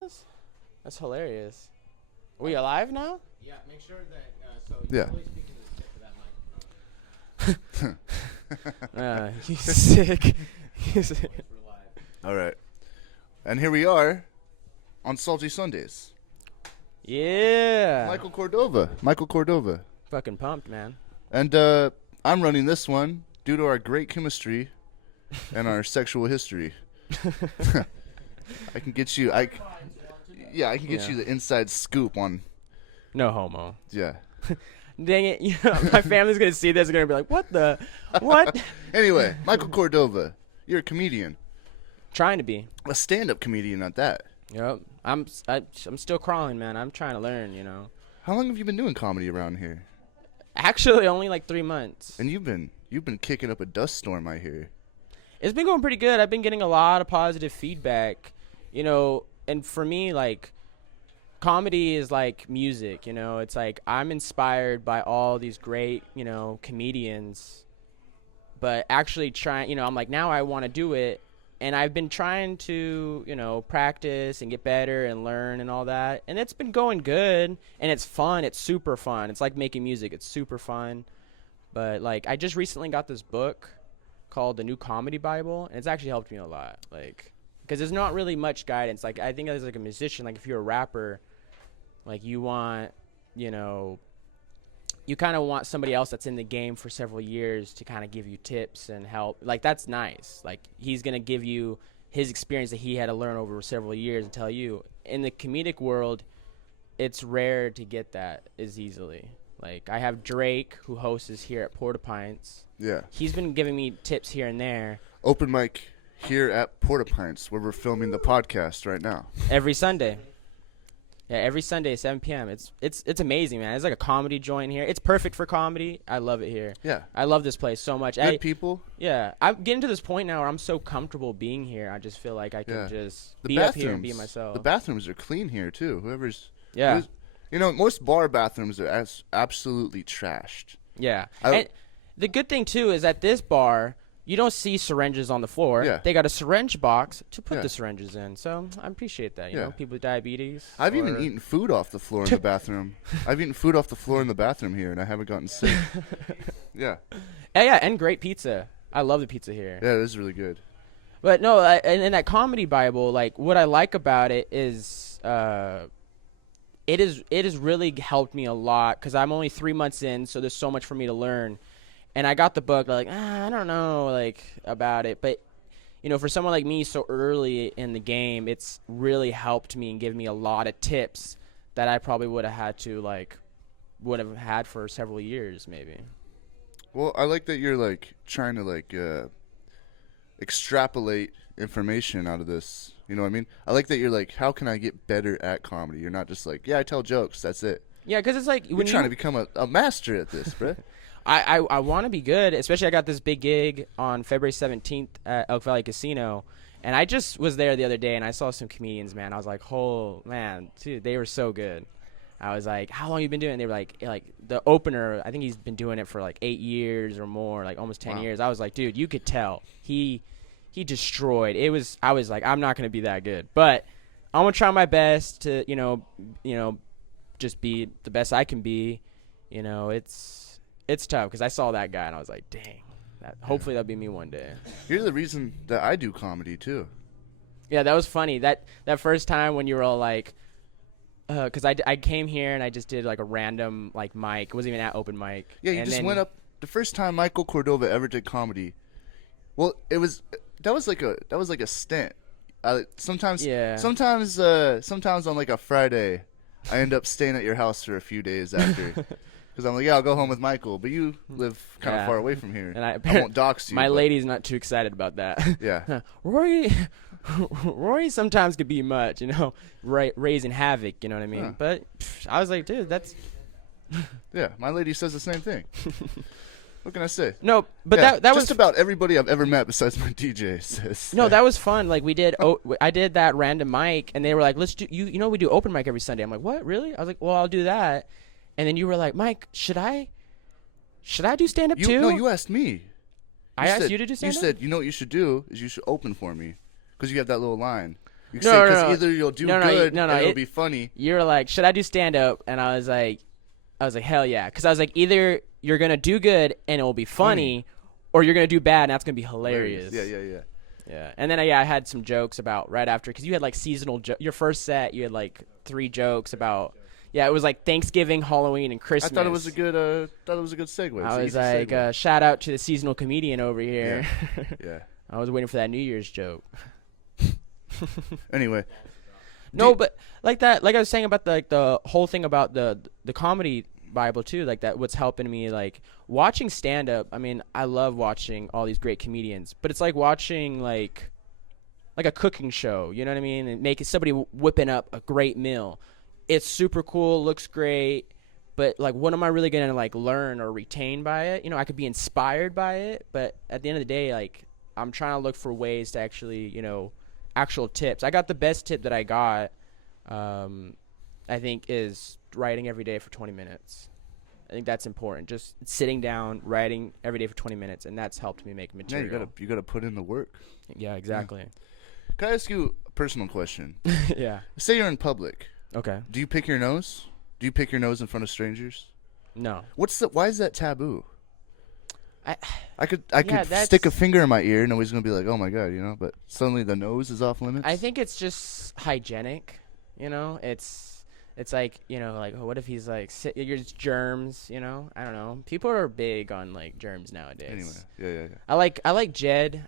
That's hilarious. Are we alive now? Yeah, make sure that so Yeah. always speak into the tip of that microphone. He's sick. He's sick. We're live. All right. And here we are on Salty Sundays. Yeah. Michael Cordova. Fucking pumped, man. And I'm running this one due to our great chemistry and our sexual history. I can get you I can get you the inside scoop on No homo. yeah. Dang it. You know, my family's going to see this and going to be like, what? Anyway, Michael Cordova, you're a comedian. Trying to be. A stand-up comedian at that. Yep. I'm still crawling, man. I'm trying to learn, you know. How long have you been doing comedy around here? Actually, only like 3 months. And you've been kicking up a dust storm, I hear. It's been going pretty good. I've been getting a lot of positive feedback, you know, and for me, like, comedy is like music, you know. It's like I'm inspired by all these great, you know, comedians, but actually trying, you know, I'm like, now I want to do it, and I've been trying to, you know, practice and get better and learn and all that, and it's been going good, and it's fun. It's super fun. It's like making music. It's super fun, but, like, I just recently got this book called The New Comedy Bible, and it's actually helped me a lot, like, because there's not really much guidance. Like, I think as like a musician, like if you're a rapper, like you want, you know, you kind of want somebody else that's in the game for several years to kind of give you tips and help. Like, that's nice. Like, he's going to give you his experience that he had to learn over several years and tell you. In the comedic world, it's rare to get that as easily. Like, I have Drake, who hosts here at Porta Pints. Yeah. He's been giving me tips here and there Open mic here at Porta Pints, where we're filming the podcast right now. every Sunday. Yeah, every Sunday, 7 p.m. It's amazing, man. It's like a comedy joint here. It's perfect for comedy. I love it here. Yeah. I love this place so much. Good people. Yeah, I'm getting to this point now where I'm so comfortable being here. I just feel like I can Yeah. just The be up here and bathrooms. be myself. The bathrooms are clean here too. Yeah. You know, most bar bathrooms are absolutely trashed. Yeah. I- And the good thing, too, is at this bar, you don't see syringes on the floor. Yeah. They got a syringe box to put Yeah. the syringes in. So I appreciate that, you Yeah. know, people with diabetes. I've even or- eaten food off the floor in the bathroom. I've eaten food off the floor in the bathroom here, and I haven't gotten sick. Yeah. Yeah, and great pizza. I love the pizza here. Yeah, it is really good. But no, and in that comedy Bible, like, what I like about it is it has really helped me a lot because I'm only 3 months in, so there's so much for me to learn. And I got the book, like, I don't know, like, about it. But, you know, for someone like me so early in the game, it's really helped me and given me a lot of tips that I probably would have had for several years, maybe. Well, I like that you're like trying to like extrapolate information out of this. You know what I mean? I like that you're like, how can I get better at comedy? You're not just like, yeah, I tell jokes. That's it. Yeah, because it's like You're trying to become a master at this, bruh. I want to be good, especially I got this big gig on February 17th at Elk Valley Casino, and I just was there the other day, and I saw some comedians, man. I was like, oh, man, dude, they were so good. I was like, how long you been doing it? And they were like the opener, I think he's been doing it for like 8 years or more, like almost 10 Wow. years. I was like, dude, you could tell. He destroyed. I was like, I'm not going to be that good, but I'm going to try my best to, you know, just be the best I can be. You know, it's tough because I saw that guy and I was like, dang, hopefully that'll be me one day. You're the reason that I do comedy too. Yeah, that was funny. That first time when you were all like, because I came here and I just did like a random like mic. It wasn't even at open mic. Yeah, you And just then- went up the first time Michael Cordova ever did comedy. Well, that was like a stint. Sometimes on like a Friday, I end up staying at your house for a few days after. Because I'm like, yeah, I'll go home with Michael, but you live kind of Yeah. far away from here. And I won't dox you. My but- lady's not too excited about that. Yeah. Rory sometimes could be much, you know, raising havoc. You know what I mean? Huh. But I was like, dude, that's Yeah, my lady says the same thing. What can I say? no. But Yeah, that just was about everybody I've ever met besides my DJ says. no, that was fun. Like we did, I did that random mic, and they were like, "Let's do you know we do open mic every Sunday." I'm like, "What, really?" I was like, "Well, I'll do that." And then you were like, "Mike, should I do stand up too?" No, you asked me. I asked said- you to do stand You up. said, you know what you should do is you should open for me because you have that little line. You No, say no, because no. either you'll do No, good no, and it'll be funny. You're like, should I do stand up? And I was like, hell yeah, because I was like, either you're gonna do good and it'll be funny, or you're gonna do bad and that's gonna be hilarious. Yeah. And then I had some jokes about right after, because you had like seasonal your first set, you had like 3 jokes about. Yeah, it was like Thanksgiving, Halloween, and Christmas. I thought it was a good segue. I was like, shout out to the seasonal comedian over here. Yeah. I was waiting for that New Year's joke. Anyway. No, but like I was saying about the whole thing about the comedy Bible too, like that. What's helping me, like watching stand up. I mean, I love watching all these great comedians, but it's like watching like a cooking show. You know what I mean? And making somebody whipping up a great meal. It's super cool, looks great, but like, what am I really gonna like learn or retain by it? You know, I could be inspired by it, but at the end of the day, like, I'm trying to look for ways to actually, you know, actual tips. I got the best tip that I got, I think, is writing every day for 20 minutes. I think that's important. Just sitting down, writing every day for 20 minutes, and that's helped me make material. Yeah, you gotta put in the work. Yeah, exactly. Yeah. Can I ask you a personal question? Yeah. Say you're in public. Okay. Do you pick your nose? Do you pick your nose in front of strangers? No. Why is that taboo? I could that's- stick a finger in my ear, nobody's gonna be like, oh my god, you know. But suddenly the nose is off limits. I think it's just hygienic. You know, it's like, you know, like, what if he's like, you're just germs, you know? I don't know. People are big on like germs nowadays. Anyway, yeah. I like Jed.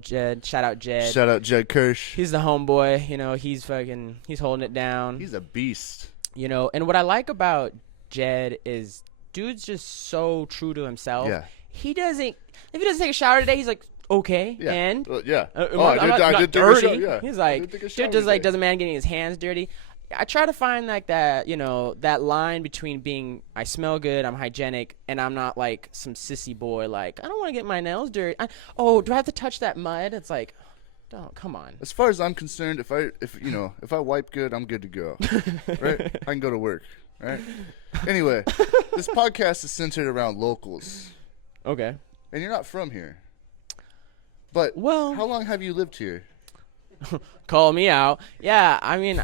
Jed. Shout out Jed. Shout out Jed Kirsch. He's the homeboy. You know, he's holding it down. He's a beast. You know, and what I like about Jed is, dude's just so true to himself. Yeah. If he doesn't take a shower today, he's like, okay, Yeah. and Yeah. I'm not I did take dirty. a shower. Yeah. He's like, dude, doesn't man getting his hands dirty. I try to find like that, you know, that line between being, I smell good, I'm hygienic, and I'm not like some sissy boy. Like, I don't want to get my nails dirty. Do I have to touch that mud? It's like, don't, come on. As far as I'm concerned, if I wipe good, I'm good to go. Right? I can go to work. Right? Anyway, this podcast is centered around locals. Okay. And you're not from here. But well, how long have you lived here? Call me out. Yeah, I mean,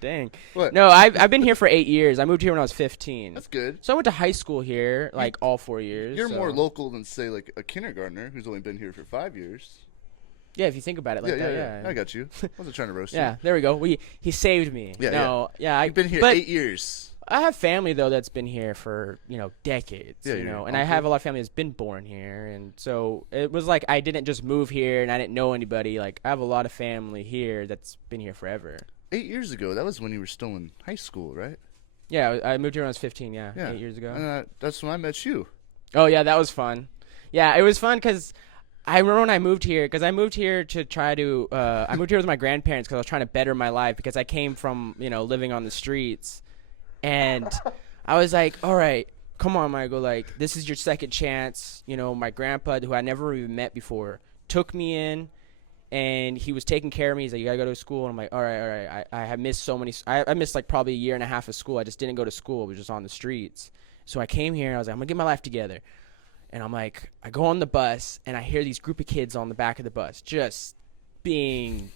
dang. What? No, I've been here for 8 years. I moved here when I was 15. That's good. So I went to high school here, like all 4 years. You're more local than, say, like a kindergartner who's only been here for 5 years. Yeah, if you think about it like that, yeah. I got you. Wasn't trying to roast you. Yeah, there we go. He saved me. I've been here 8 years. I have family though that's been here for, you know, decades. Yeah, you know, and uncle. I have a lot of family that's been born here, and so it was like I didn't just move here and I didn't know anybody. Like, I have a lot of family here that's been here forever. 8 years ago, that was when you were still in high school, right? Yeah, I moved here when I was 15. Yeah. 8 years ago. And that's when I met you. Oh yeah, that was fun. Yeah, it was fun because I remember when I moved here, because I moved here to try to I moved here with my grandparents because I was trying to better my life, because I came from, you know, living on the streets, and I was like, all right, come on, Michael, like, this is your second chance. You know, my grandpa, who I never even met before, took me in, and he was taking care of me. He's like, you gotta go to school. And I'm like, all right. I have missed so many. I missed like probably a year and a half of school. I just didn't go to school. I was just on the streets. So I came here and I was like, I'm gonna get my life together. And I'm like, I go on the bus and I hear these group of kids on the back of the bus just being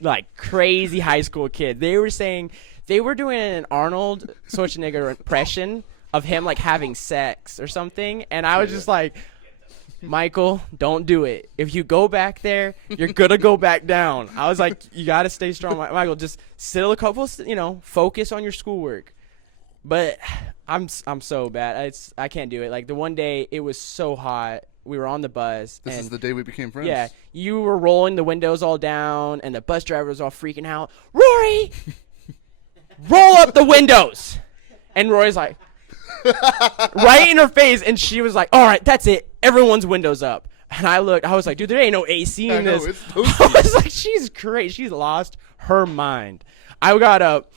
like crazy high school kids. They were doing an Arnold Schwarzenegger impression of him like having sex or something. And I was just like, Michael, don't do it. If you go back there, you're going to go back down. I was like, you got to stay strong. Michael, just sit a couple, you know, focus on your schoolwork. But I'm so bad. I can't do it. Like, the one day it was so hot. We were on the bus. This is the day we became friends. Yeah. You were rolling the windows all down, and the bus driver was all freaking out. Rory, roll up the windows. And Rory's like, right in her face, and she was like, all right, that's it. Everyone's windows up. And I was like, dude, there ain't no AC in this. It's I was like, she's crazy. She's lost her mind. I got up,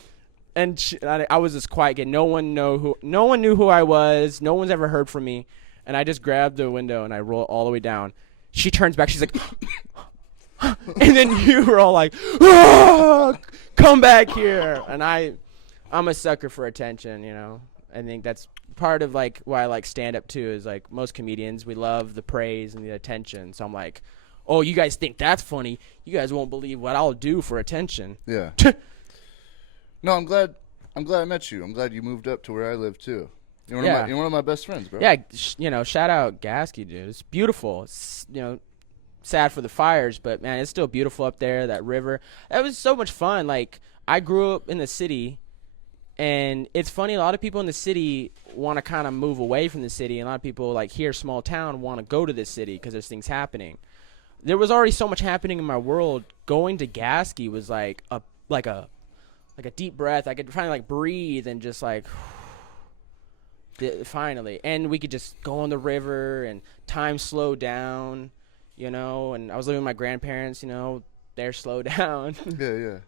and I was this quiet kid. No one knew who I was. No one's ever heard from me. And I just grabbed the window, and I roll all the way down. She turns back. She's like, and then you were all like, oh, come back here. And I'm a sucker for attention, you know. I think that's part of like why I like stand up too, is like most comedians, we love the praise and the attention. So I'm like, oh, you guys think that's funny. You guys won't believe what I'll do for attention. Yeah. No, I'm glad I met you. I'm glad you moved up to where I live too. You're one of my best friends, bro. Yeah, shout out Gasky, dude. It's beautiful. It's, sad for the fires, but man, it's still beautiful up there. That river. That was so much fun. Like, I grew up in the city, and it's funny. A lot of people in the city want to kind of move away from the city, and a lot of people like here, small town, want to go to this city because there's things happening. There was already so much happening in my world. Going to Gasky was like a deep breath. I could finally like breathe and just like finally, and we could just go on the river and time slowed down, and I was living with my grandparents, they're slowed down.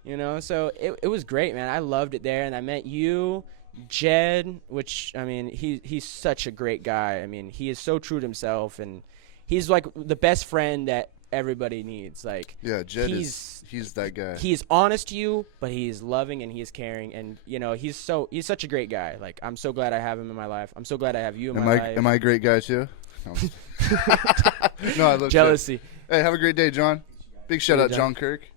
Yeah. So it was great, man. I loved it there, and I met you, Jed, which, I mean, he's such a great guy. I mean, he is so true to himself, and he's like the best friend that everybody needs. Like, yeah, Jed he's that guy. He's honest to you, but he's loving and he's caring, and he's such a great guy. Like, I'm so glad I have him in my life. I'm so glad I have you in my life. Am I a great guy too? No, I love jealousy. Jed. Hey, have a great day, John. Big shout out, John Kirk.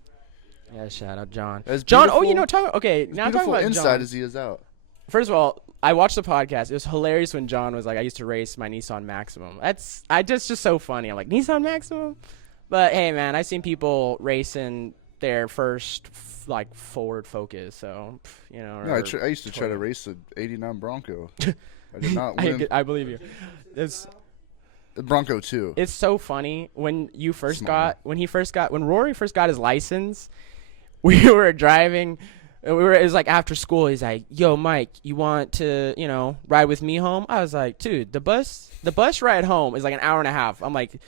Yeah, shout out, John. John. Oh, now talking about inside John. as he is out. First of all, I watched the podcast. It was hilarious when John was like, I used to race my Nissan Maximum. Just so funny. I'm like, Nissan Maximum? But hey, man, I've seen people racing their first Ford Focus. So, I used to try to race an '89 Bronco. I did not win. I believe you. The Bronco too. It's so funny when Rory first got his license. We were driving. It was like after school. He's like, "Yo, Mike, you want to ride with me home?" I was like, "Dude, the bus ride home is like an hour and a half." I'm like,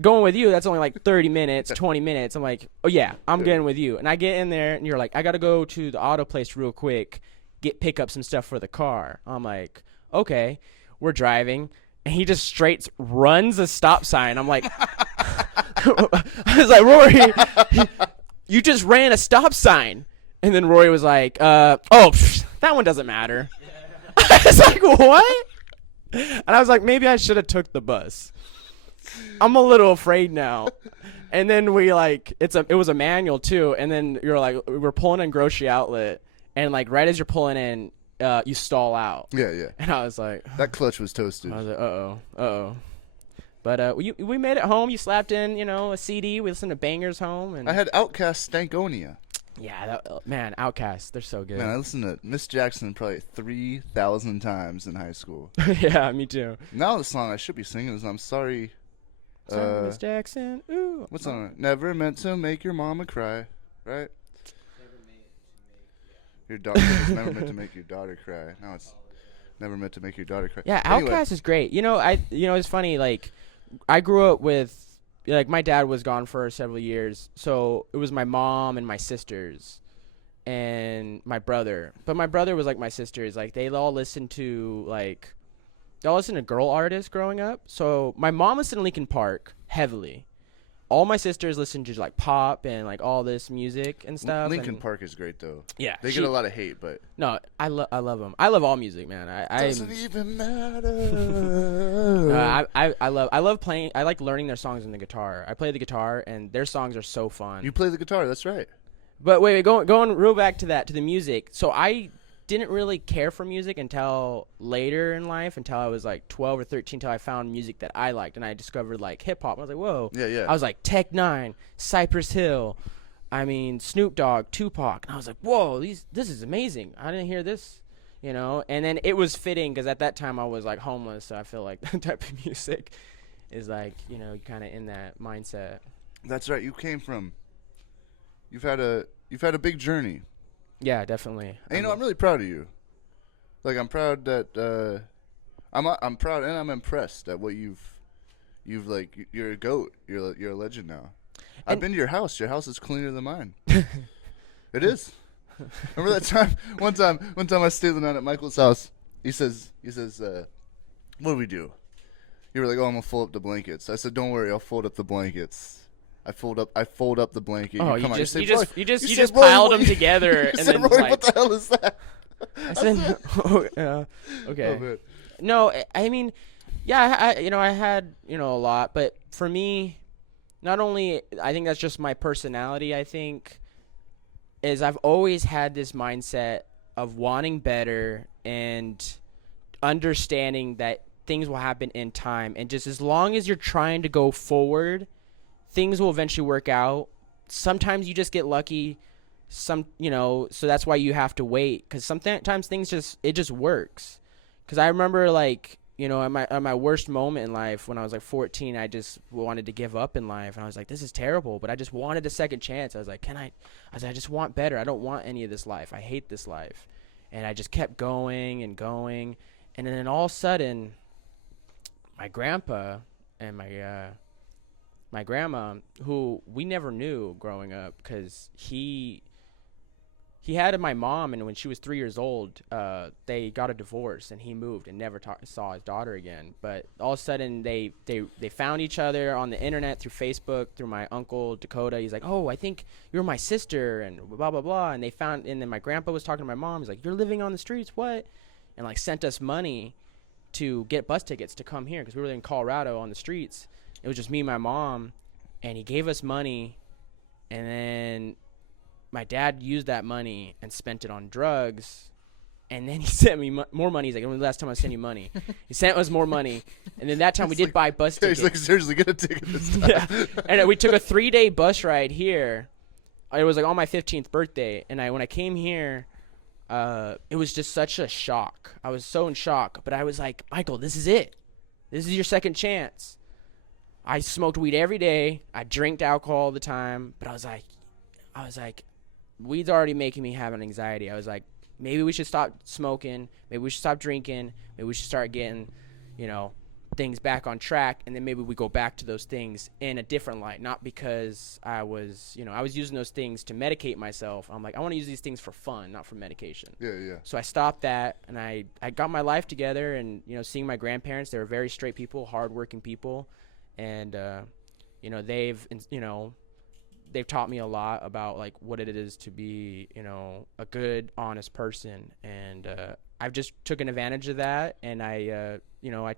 going with you, that's only like 30 minutes, 20 minutes. I'm like, oh, yeah, I'm getting with you. And I get in there, and you're like, I got to go to the auto place real quick, pick up some stuff for the car. I'm like, okay. We're driving, and he just straight runs a stop sign. I'm like, I was like, Rory, you just ran a stop sign. And then Rory was like, that one doesn't matter. I was like, what? And I was like, maybe I should have took the bus. I'm a little afraid now. And then it was a manual too. And then you're like, we're pulling in Grocery Outlet, and like right as you're pulling in, you stall out. Yeah. And I was like, that clutch was toasted. I was like, uh-oh. But we made it home. You slapped in, a CD. We listened to bangers home, and I had Outkast Stankonia. Yeah, man, Outkast, they're so good. Man, I listened to Miss Jackson probably 3,000 times in high school. Yeah, me too. Now the song I should be singing is "I'm Sorry." Miss Jackson. Ooh. What's on it? Never meant to make your mama cry, right? Your daughter was never meant to make your daughter cry. Now it's never meant to make your daughter cry. Yeah, Outkast is great. It's funny. Like, I grew up with. Like, my dad was gone for several years, so it was my mom and my sisters and my brother. But my brother was like my sisters. Like, they all listened to girl artists growing up. So my mom listened to Linkin Park heavily. All my sisters listened to like pop and like all this music and stuff. Linkin Park is great though. Yeah, they get a lot of hate, but no, I love them. I love all music, man. Doesn't even matter. I love playing. I like learning their songs on the guitar. I play the guitar, and their songs are so fun. You play the guitar, that's right. But wait, going real back to the music. So I didn't really care for music until later in life, until I was like 12 or 13, until I found music that I liked, and I discovered like hip hop. I was like, whoa. Yeah. I was like Tech Nine, Cypress Hill, Snoop Dogg, Tupac, and I was like, whoa, this is amazing. I didn't hear this, And then it was fitting because at that time I was like homeless, so I feel like that type of music is like, kind of in that mindset. That's right. You've had a big journey. Yeah, definitely. And, I'm really proud of you. Like, I'm proud that I'm proud and I'm impressed at what you've like. You're a goat. You're a legend now. I've been to your house. Your house is cleaner than mine. It is. Remember that time? One time I stayed the night at Michael's house. He says, what do we do? You were like, oh, I'm gonna fold up the blankets. I said, don't worry, I'll fold up the blankets. I fold up the blanket. Oh, you just piled them together, and then Rory, like, what the hell is that? I said, okay. Oh, No, I mean, yeah, I had a lot, but for me, not only, I think that's just my personality, I think, is I've always had this mindset of wanting better and understanding that things will happen in time. And just as long as you're trying to go forward, things will eventually work out. Sometimes you just get lucky. So that's why you have to wait, because sometimes things just works. Because I remember, like, at my worst moment in life when I was like 14, I just wanted to give up in life, and I was like, this is terrible, but I just wanted a second chance. I was like, I just want better. I don't want any of this life. I hate this life. And I just kept going and going, and then all of a sudden, my grandpa and my grandma, who we never knew growing up, because he had my mom, and when she was 3 years old, they got a divorce, and he moved and never saw his daughter again. But all of a sudden, they found each other on the internet through Facebook, through my uncle Dakota. He's like, "Oh, I think you're my sister," and blah blah blah. And then my grandpa was talking to my mom. He's like, "You're living on the streets, what?" And like sent us money to get bus tickets to come here, because we were in Colorado on the streets. It was just me and my mom, and he gave us money, and then my dad used that money and spent it on drugs, and then he sent me more money. He's like, "When was the last time I sent you money?" He sent us more money, and then that time we did buy bus tickets. He's like, seriously, get a ticket this time. Yeah. And we took a 3-day bus ride here. It was like on my 15th birthday, and when I came here, it was just such a shock. I was so in shock, but I was like, "Michael, this is it. This is your second chance." I smoked weed every day. I drank alcohol all the time, but I was like, weed's already making me have an anxiety. I was like, maybe we should stop smoking. Maybe we should stop drinking. Maybe we should start getting, things back on track. And then maybe we go back to those things in a different light. Not because I was using those things to medicate myself. I'm like, I want to use these things for fun, not for medication. Yeah. So I stopped that, and I got my life together, and, seeing my grandparents, they were very straight people, hardworking people. And, they've taught me a lot about like what it is to be, a good, honest person. And I've just taken advantage of that. And I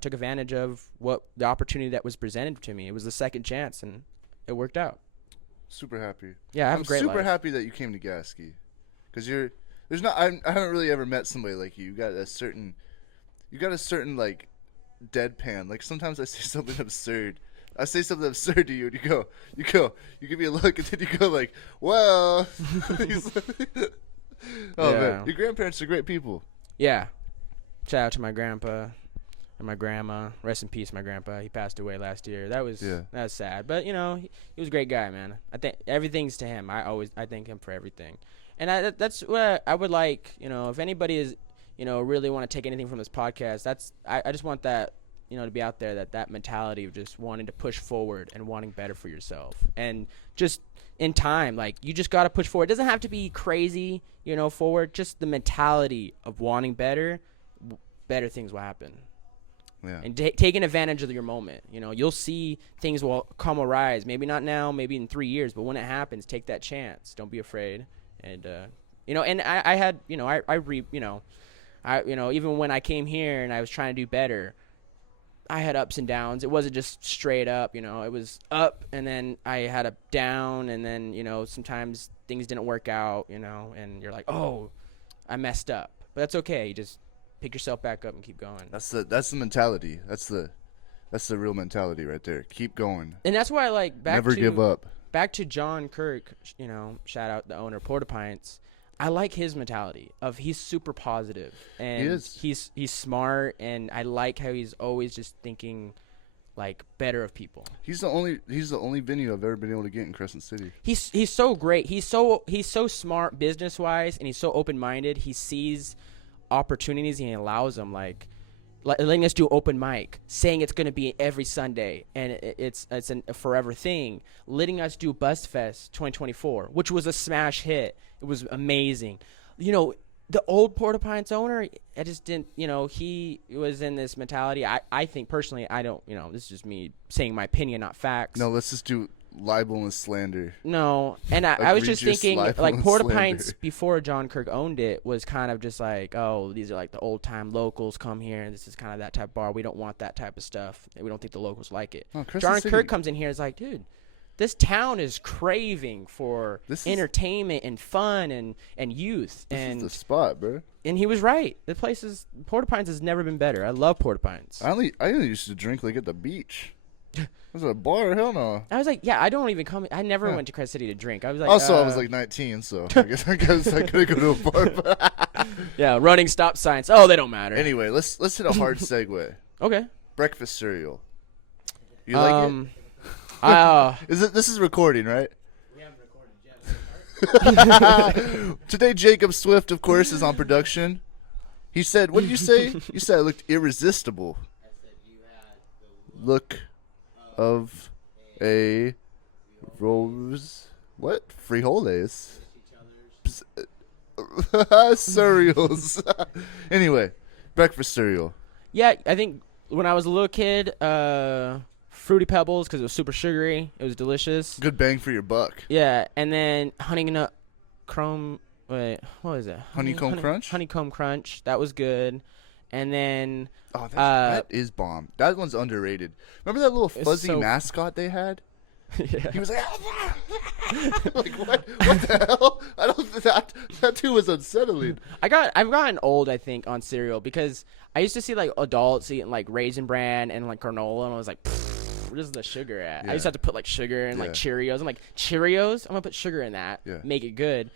took advantage of the opportunity that was presented to me. It was the second chance, and it worked out. Super happy. Yeah, I have a great life. I'm super happy that you came to Gasky, because I haven't really ever met somebody like you. You got a certain like deadpan. Like sometimes I say something absurd. I say something absurd to you, and you give me a look, and then you go like, well. Man, your grandparents are great people. Yeah. Shout out to my grandpa and my grandma. Rest in peace, my grandpa. He passed away last year. That was sad. But, he was a great guy, man. I think everything's to him. I thank him for everything. And that's what I would like, if anybody is, really want to take anything from this podcast, I just want that, to be out there, that mentality of just wanting to push forward and wanting better for yourself. And just in time, like, you just got to push forward. It doesn't have to be crazy, forward. Just the mentality of wanting better things will happen. Yeah. And taking advantage of your moment. You'll see things will come arise. Maybe not now, maybe in 3 years, but when it happens, take that chance. Don't be afraid. And, and I had, even when I came here and I was trying to do better, I had ups and downs. It wasn't just straight up, it was up, and then I had a down, and then, sometimes things didn't work out, and you're like, oh, I messed up. But that's okay. You just pick yourself back up and keep going. That's the mentality. That's the real mentality right there. Keep going. And that's why I like never give up. Back to John Kirk, shout out the owner of Porta Pints. I like his mentality of he's super positive, and he's smart, and I like how he's always just thinking like better of people. He's the only venue I've ever been able to get in Crescent City. He's so great. He's so smart business wise, and he's so open minded. He sees opportunities and he allows them, like letting us do open mic, saying it's going to be every Sunday, and it's a forever thing. Letting us do Buzz Fest 2024, which was a smash hit. It was amazing. The old Porta Pints owner, I just didn't, he was in this mentality. I think personally, I don't, this is just me saying my opinion, not facts. No, let's just do libel and slander. No, and I was just thinking, like, Porta Pints before John Kirk owned it was kind of just like, oh, these are like the old time locals come here, and this is kind of that type of bar. We don't want that type of stuff. We don't think the locals like it. Oh, John Kirk comes in here and is like, dude, this town is craving for entertainment and fun and youth. This is the spot, bro. And he was right. The place is Porta-Pines has never been better. I love Porta-Pines. I only used to drink like at the beach. Was it a bar? Hell no. I was like, yeah, I don't even come. I never went to Crest City to drink. I was like, also, I was like 19, so I guess I couldn't go to a bar. Yeah, running stop signs. Oh, they don't matter. Anyway, let's hit a hard segue. Okay. Breakfast cereal. You like it? This is recording, right? We haven't recorded yet. Today, Jacob Swift, of course, is on production. He said, "What did you say?" You said I looked irresistible. I said you had the Look of a rose. What? Frijoles. Cereals. Anyway, breakfast cereal. Yeah, I think when I was a little kid, Fruity Pebbles because it was super sugary. It was delicious. Good bang for your buck. Yeah, and then Honeycomb Crunch? Honeycomb Crunch. That was good. And then that is bomb. That one's underrated. Remember that little fuzzy mascot they had? Yeah. He was like, like what the hell? I don't. That dude was unsettling. I've gotten old, I think, on cereal because I used to see like adults eating like Raisin Bran and like granola, and I was like, where's the sugar at? Yeah. I used to have to put like sugar and like Cheerios. I'm like, Cheerios? I'm gonna put sugar in that, make it good.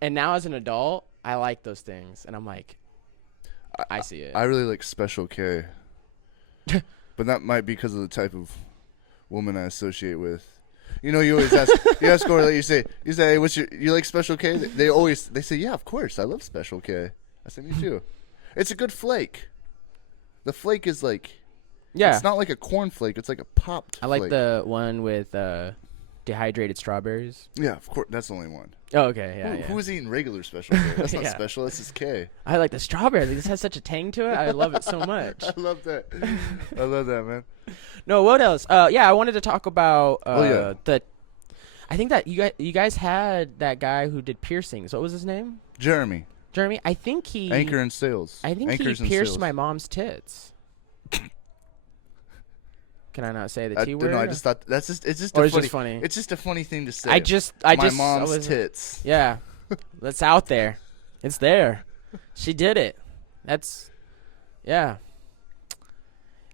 And now as an adult, I like those things, and I'm like, I see it. I really like Special K, but that might be because of the type of woman I associate with. You know, you always ask her, you say, hey, you like Special K? They say, yeah, of course, I love Special K. I say, me too. It's a good flake. The flake is like, it's not like a corn flake. It's like a popped I like flake. the one with dehydrated strawberries. Yeah, of course, that's the only one. Oh, okay, yeah. Who's eating regular Special K? That's not special. That's just K. I like the strawberry. This has such a tang to it. I love it so much. I love that. I love that, man. No, what else? I wanted to talk about I think that you guys had that guy who did piercings. What was his name? Jeremy. I think he Anchor and Sales. I think Anchors he pierced my mom's tits. Can I not say the T word? No, I just thought it's just funny. It's just a funny thing to say. My mom's tits. Yeah, that's out there. It's there. She did it. Yeah.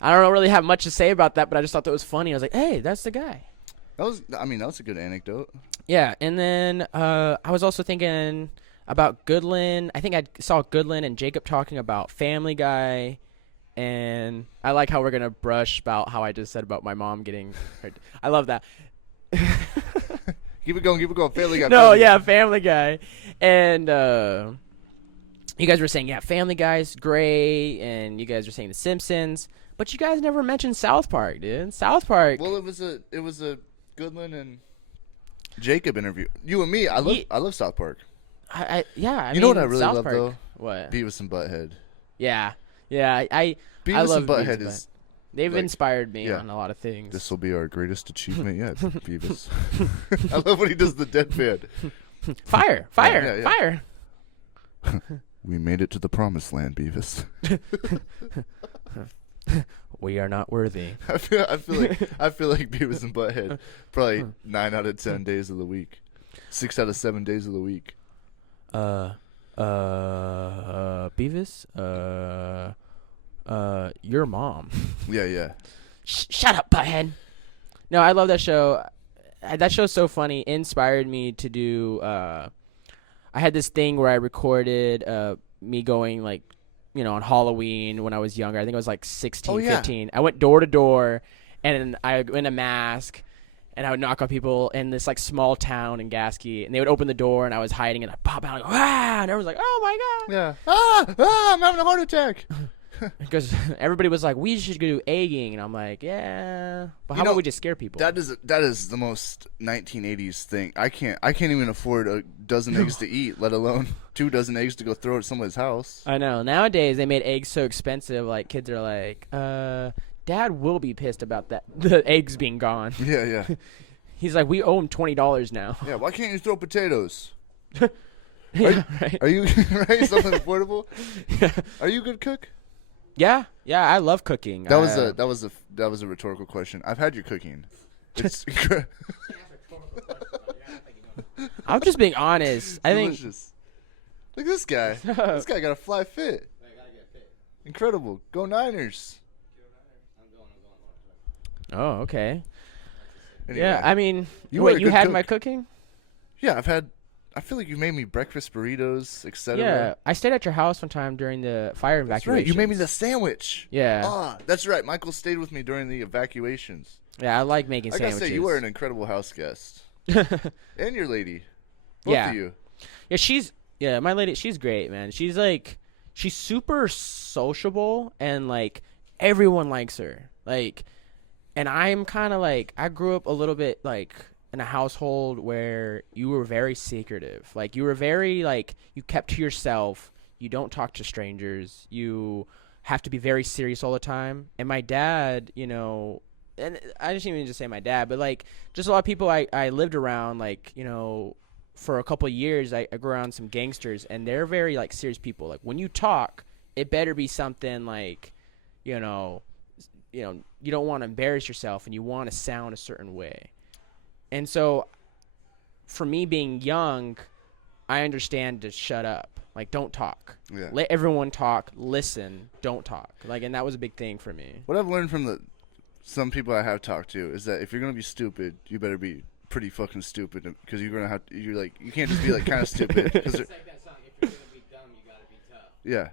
I don't really have much to say about that, but I just thought that was funny. I was like, hey, that's the guy. That was a good anecdote. Yeah, and then I was also thinking about Goodlin. I think I saw Goodlin and Jacob talking about Family Guy. And I like how we're going to brush about how I just said about my mom getting hurt. I love that. Keep it going. Family Guy. Family Guy. And you guys were saying, Family Guy's great. And you guys were saying The Simpsons. But you guys never mentioned South Park, dude. South Park. Well, it was a Goodlin and Jacob interview. You and me, I love South Park. I know what I really South love, Park, though? What? Beavis and Butthead. Yeah. Yeah, I Beavis love and Butthead is. They've inspired me on a lot of things. This will be our greatest achievement yet, Beavis. I love when he does the deadpan. Fire! We made it to the promised land, Beavis. We are not worthy. I feel like Beavis and Butthead probably 9 out of 10 days of the week, 6 out of 7 days of the week. Beavis, your mom. Yeah. Shut up, butthead. No, I love that show. That show's so funny. It inspired me to do. I had this thing where I recorded me going like, on Halloween when I was younger. I think I was like 16, 15. I went door to door, and I in a mask. And I would knock on people in this like small town in Gasky, and they would open the door, and I was hiding, and I pop out, and everyone's like, "Oh my god!" Yeah. I'm having a heart attack. Because everybody was like, "We should go do egging," and I'm like, "Yeah, but how about we just scare people?" That is the most 1980s thing. I can't even afford a dozen eggs to eat, let alone 2 dozen eggs to go throw at somebody's house. I know. Nowadays they made eggs so expensive. Like kids are like, Dad will be pissed about the eggs being gone. Yeah. He's like, we owe him $20 now. Yeah, why can't you throw potatoes? Right. Are you right? Something affordable? Yeah. Are you a good cook? Yeah, I love cooking. That was a rhetorical question. I've had your cooking. It's I'm just being honest. I think. delicious. Look at this guy. This guy got a fly fit. I gotta get fit. Incredible. Go Niners. I'm going. Oh, okay. Anyway, Yeah, I mean, You were a wait, you good had cook. my cooking? Yeah, I feel like you made me breakfast burritos, etc. Yeah, I stayed at your house one time during the fire That's evacuation. right. You made me the sandwich. Yeah. Ah, that's right. Michael stayed with me during the evacuations. Yeah, I like making I gotta sandwiches. say, you were an incredible house guest. And your lady. Both Yeah. of you. Yeah, my lady, she's great, man. She's super sociable and like everyone likes her. Like, and I'm kind of like, I grew up a little bit like in a household where you were very secretive. Like, you were very like, you kept to yourself. You don't talk to strangers. You have to be very serious all the time. And my dad, you know, and I didn't even just say my dad, but like just a lot of people I lived around, like, you know, for a couple of years, I grew around some gangsters, and they're very like serious people. Like, when you talk, it better be something like, you know, you don't want to embarrass yourself, and you want to sound a certain way. And so, for me being young, I understand to shut up. Like, don't talk. Yeah. Let everyone talk. Listen. Don't talk. Like, and that was a big thing for me. What I've learned from some people I have talked to is that if you're gonna be stupid, you better be pretty fucking stupid, because you're gonna have to. You can't just be like kind of stupid. It's like that song. If you're gonna be dumb, you gotta be tough. Yeah.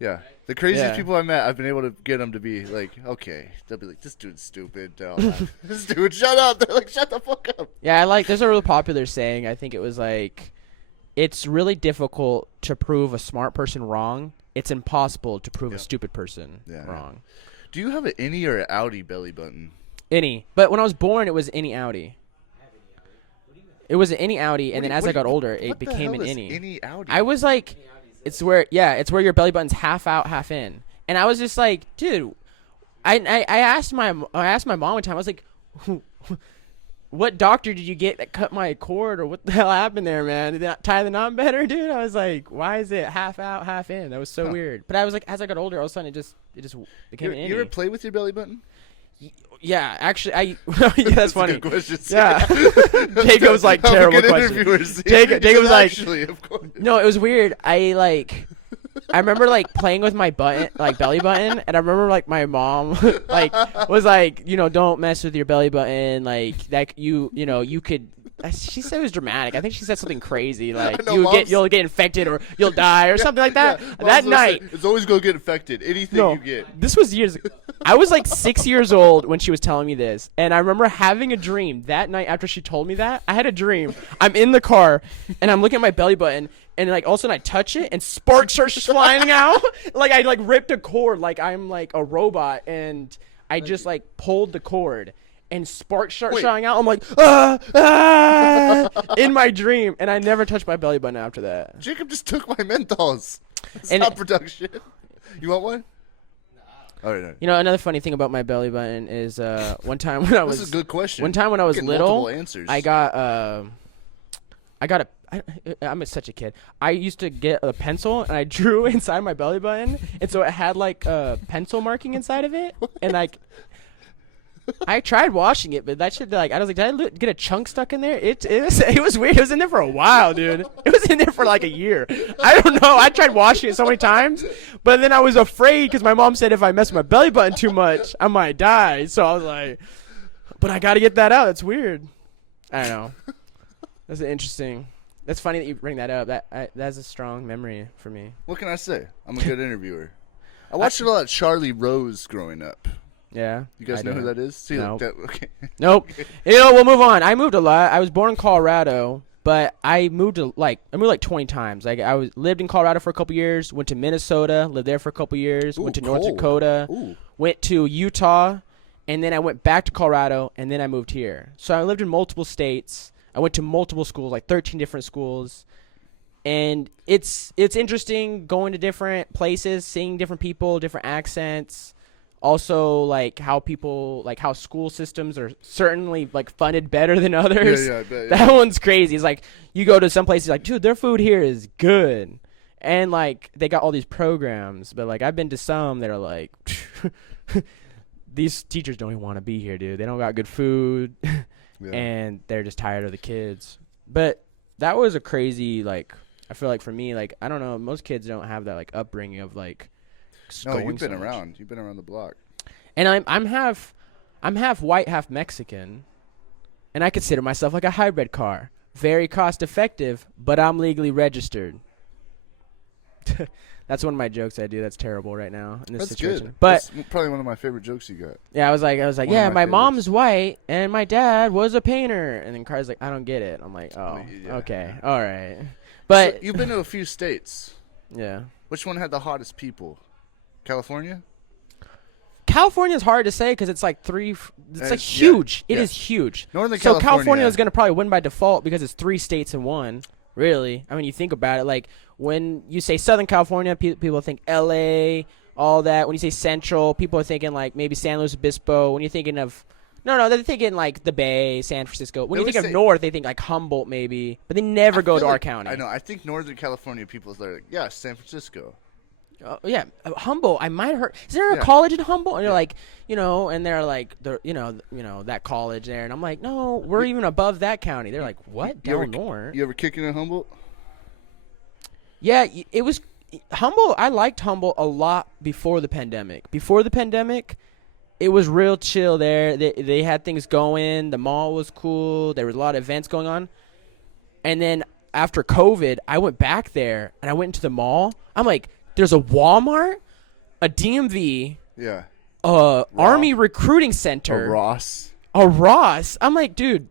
Yeah. The craziest Yeah. people I met, I've been able to get them to be like, okay. They'll be like, this dude's stupid. This dude, shut up. They're like, shut the fuck up. Yeah, there's a really popular saying. I think it was like, it's really difficult to prove a smart person wrong. It's impossible to prove a stupid person wrong. Do you have an innie or an outie belly button? Innie. But when I was born, it was innie outie. It was an innie outie, and then as I got older, it became an innie. Innie outie. I was like, it's where your belly button's half out, half in. And I was just like, dude, I asked my mom one time, I was like, what doctor did you get that cut my cord, or what the hell happened there, man? Did they not tie the knot better, dude? I was like, why is it half out, half in? That was so weird. But I was like, as I got older, all of a sudden it just became an innie. You ever play with your belly button? Yeah, actually, yeah, that's funny. A good question. Yeah, Jacob's like I'm a terrible good question. interviewer. Jacob was like, actually, of course. no, it was weird. I remember like playing with my button, like belly button, and I remember like my mom like was like, you know, don't mess with your belly button, like that you know you could. She said it was dramatic. I think she said something crazy like you'll get infected or you'll die or something like that. Yeah, that night, it's always gonna get infected. Anything no, you get. this was years ago. I was like 6 years old when she was telling me this, and I remember having a dream that night after she told me that. I had a dream. I'm in the car, and I'm looking at my belly button, and like all of a sudden I touch it, and sparks start flying out. Like I like ripped a cord, like I'm like a robot, and I just like pulled the cord, and sparks start showing out. I'm like, in my dream, and I never touched my belly button after that. Jacob just took my menthols. And Stop production. You want one? All right. You know, another funny thing about my belly button is one time when I was This is a good question. One time when I was Getting little, multiple answers. I'm such a kid. I used to get a pencil and I drew inside my belly button, and so it had like a pencil marking inside of it, and like I tried washing it, but that shit like I was like, did I get a chunk stuck in there? It was weird. It was in there for a while, dude. It was in there for like a year. I don't know. I tried washing it so many times, but then I was afraid because my mom said if I mess with my belly button too much, I might die. So I was like, but I got to get that out. It's weird. I don't know. That's interesting. That's funny that you bring that up. That's a strong memory for me. What can I say? I'm a good interviewer. I watched a lot of Charlie Rose growing up. Yeah. You guys know who that is? See, Nope. Okay. Nope. You know, we'll move on. I moved a lot. I was born in Colorado, but I moved like 20 times. Like lived in Colorado for a couple years, went to Minnesota, lived there for a couple years, went to North Dakota, went to Utah, and then I went back to Colorado, and then I moved here. So I lived in multiple states. I went to multiple schools, like 13 different schools. And it's interesting going to different places, seeing different people, different accents. Also, like how school systems are certainly like funded better than others. Yeah, I bet, That one's crazy. It's like you go to some places like, dude, their food here is good, and like they got all these programs. But like I've been to some that are like, these teachers don't even want to be here, dude. They don't got good food, and they're just tired of the kids. But that was a crazy, like, I feel like for me, like, I don't know, most kids don't have that, like, upbringing of, like, no, you've been around. You've been around the block. And I'm half white, half Mexican, and I consider myself like a hybrid car. Very cost effective, but I'm legally registered. That's one of my jokes I do. That's terrible right now in this situation. Good. But that's probably one of my favorite jokes you got. Yeah, I was like, yeah, my mom's white and my dad was a painter, and then Car's like, I don't get it. I'm like, oh, okay, all right. But so you've been to a few states. Yeah. Which one had the hottest people? California? California is hard to say because it's like it's like huge. It is huge. Northern so California is going to probably win by default because it's 3 states in one. Really, I mean, you think about it. Like when you say Southern California, people think L.A., all that. When you say Central, people are thinking like maybe San Luis Obispo. When you're thinking of no, they're thinking like the Bay, San Francisco. When you think of North, they think like Humboldt maybe, but they never go to our county. I know. I think Northern California people are like, yeah, San Francisco. Yeah, Humboldt. I might have heard. Is there a college in Humboldt? And you're like, and they're like, that college there, and I'm like, no, we're even above that county. They're like, what? Down north? You ever kicking in Humboldt? Yeah, it was Humboldt. I liked Humboldt a lot before the pandemic. Before the pandemic, it was real chill there. They had things going. The mall was cool. There was a lot of events going on, and then after COVID, I went back there and I went into the mall. I'm like, there's a Walmart, a DMV, Army Recruiting Center, a Ross. I'm like, dude,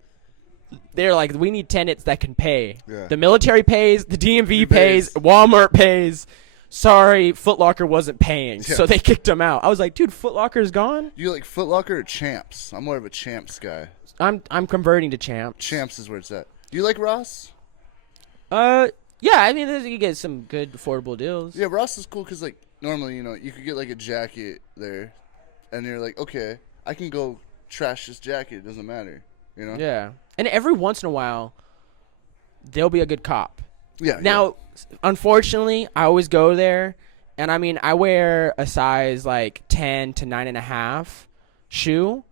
they're like, we need tenants that can pay. Yeah. The military pays, the DMV pays, Walmart pays. Sorry, Foot Locker wasn't paying, so they kicked him out. I was like, dude, Foot Locker's gone. You like Foot Locker or Champs? I'm more of a Champs guy. I'm converting to Champs. Champs is where it's at. Do you like Ross? Yeah, I mean, you get some good affordable deals. Yeah, Ross is cool because, like, normally, you could get, like, a jacket there, and you're like, okay, I can go trash this jacket. It doesn't matter, Yeah. And every once in a while, there'll be a good cop. Yeah. Now, unfortunately, I always go there, and, I mean, I wear a size, like, 10 to 9.5 shoe,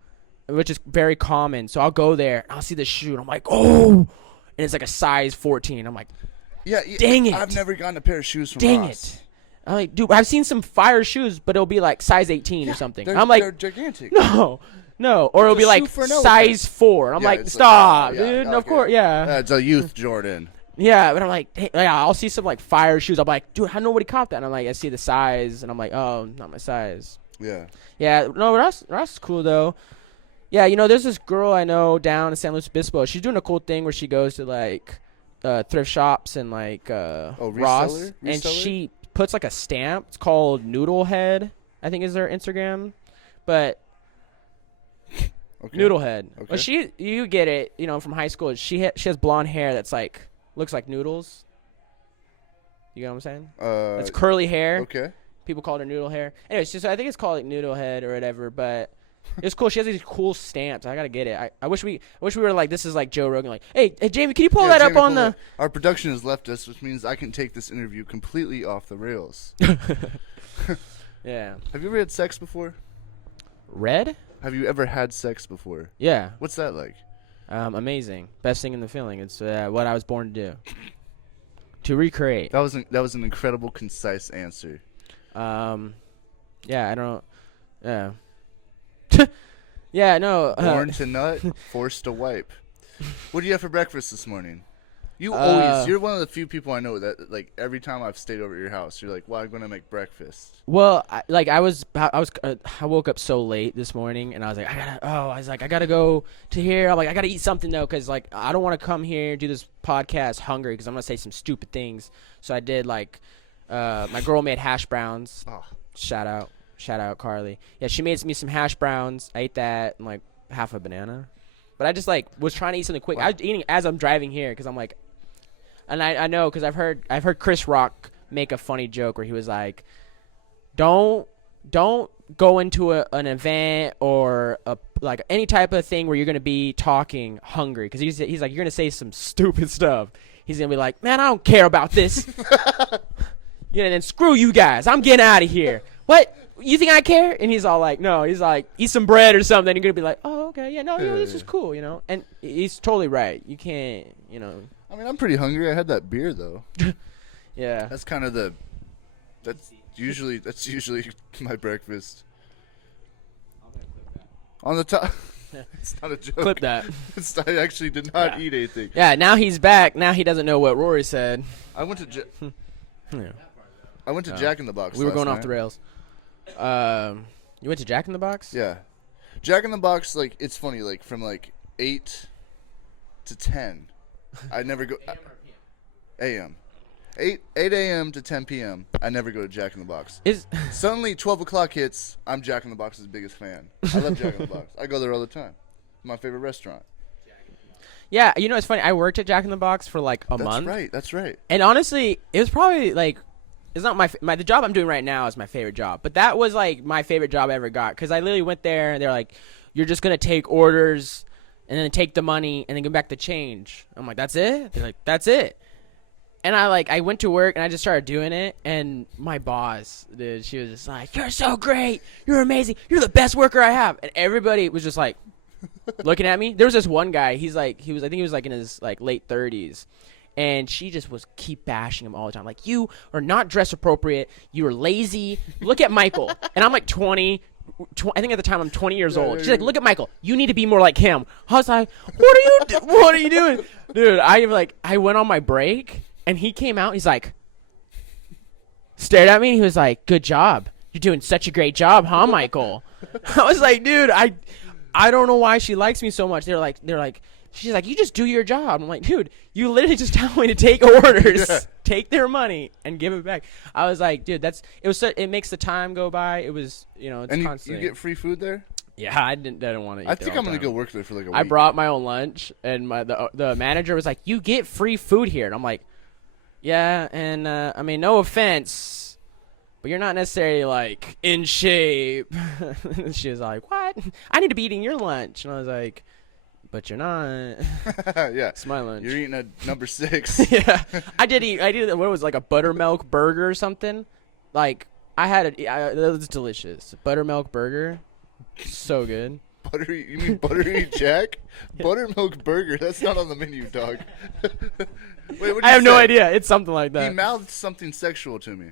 which is very common. So I'll go there, and I'll see the shoe, and I'm like, oh, and it's like a size 14. I'm like, yeah, dang it. I've never gotten a pair of shoes from Dang Ross. it. I'm like, dude, I've seen some fire shoes, but it'll be like size 18 or something. I'm like, they're gigantic. No. Or it'll be like size 4. I'm like, stop, dude. Of course, It's a youth Jordan. Yeah, but I'm like, hey, I'll see some like fire shoes. I'm like, dude, how nobody caught that? And I'm like, I see the size, and I'm like, oh, not my size. Yeah. Yeah, no, Ross is cool though. Yeah, there's this girl I know down in San Luis Obispo. She's doing a cool thing where she goes to like thrift shops and like Ross, and she puts like a stamp. It's called Noodlehead, I think is her Instagram, but Noodlehead. Okay. Well, you get it, from high school. She has blonde hair that's like looks like noodles. You know what I'm saying? It's curly hair. Okay. People call her noodle hair. Anyways, I think it's called like Noodlehead or whatever, but. It's cool. She has these cool stamps. I gotta get it. I wish we were like, this is like Joe Rogan. Like, hey Jamie, can you pull that up on the? Our production has left us, which means I can take this interview completely off the rails. Yeah. Have you ever had sex before? Have you ever had sex before? Yeah. What's that like? Amazing. Best thing in the feeling. It's what I was born to do. To recreate. That was an incredible, concise answer. Yeah. I don't. Yeah. Yeah, no. Born to nut, forced to wipe. What do you have for breakfast this morning? You're one of the few people I know that, like, every time I've stayed over at your house, you're like, well, I'm going to make breakfast. Well, I woke up so late this morning, and I was like, I gotta go to here. I'm like, I gotta eat something though, because like I don't want to come here do this podcast hungry, because I'm gonna say some stupid things. So I did like, my girl made hash browns. Oh. Shout out Carly. Yeah, she made me some hash browns. I ate that and like half a banana. But I just like was trying to eat something quick. Wow. I was eating as I'm driving here because I'm like, and I know because I've heard Chris Rock make a funny joke where he was like, don't go into an event or like any type of thing where you're gonna be talking hungry, because he's like, you're gonna say some stupid stuff. He's gonna be like, man, I don't care about this. And then screw you guys. I'm getting out of here. What? you think I care? And he's all like, no. He's like, eat some bread or something. You're gonna be like, oh, okay, yeah, no, this is cool, And he's totally right. You can't, I mean, I'm pretty hungry. I had that beer though. Yeah. That's kind of that's usually my breakfast. On the top. It's not a joke. Clip that. I actually did not eat anything. Yeah, now he's back. Now he doesn't know what Rory said. I went to Yeah. Jack in the Box. We were going last off the night. rails. You went to Jack in the Box? Yeah, Jack in the Box. Like, it's funny. Like, from like 8 to 10, I never go. A.M. 8 a.m. to 10 p.m. I never go to Jack in the Box. Suddenly 12 o'clock hits. I'm Jack in the Box's biggest fan. I love Jack in the Box. I go there all the time. My favorite restaurant. Yeah, it's funny. I worked at Jack in the Box for like a month. That's right. And honestly, it was probably like, it's not the job I'm doing right now is my favorite job. But that was like my favorite job I ever got. Because I literally went there and they're like, you're just going to take orders and then take the money and then give back the change. I'm like, that's it? They're like, that's it. And I went to work and I just started doing it. And my boss, dude, she was just like, you're so great. You're amazing. You're the best worker I have. And everybody was just like looking at me. There was this one guy. I think he was like in his like late 30s. And she just keep bashing him all the time. Like, you are not dress appropriate. You are lazy. Look at Michael. And I'm like 20. I think at the time I'm 20 years old. She's like, look at Michael. You need to be more like him. I was like, what are you doing? Dude, I went on my break. And he came out, he's like, stared at me, and he was like, good job. You're doing such a great job, huh, Michael? I was like, dude, I don't know why she likes me so much. They're like, she's like, you just do your job. I'm like, dude, you literally just tell me to take orders, take their money, and give it back. I was like, dude, it makes the time go by. It was, it's and constant. You get free food there? Yeah, I didn't want to eat I think I'm going to go work there for like a week. I brought my own lunch, and the manager was like, you get free food here. And I'm like, yeah, and I mean, no offense, but you're not necessarily like in shape. She was like, "What? I need to be eating your lunch," and I was like, "But you're not." Yeah, it's my lunch. You're eating a number 6. Yeah, I did eat. I did what was like a buttermilk burger or something. Like that was delicious. Buttermilk burger, so good. Buttery? You mean buttery Jack? Buttermilk burger? That's not on the menu, dog. Wait, what did I have say? no idea. It's something like that. He mouthed something sexual to me.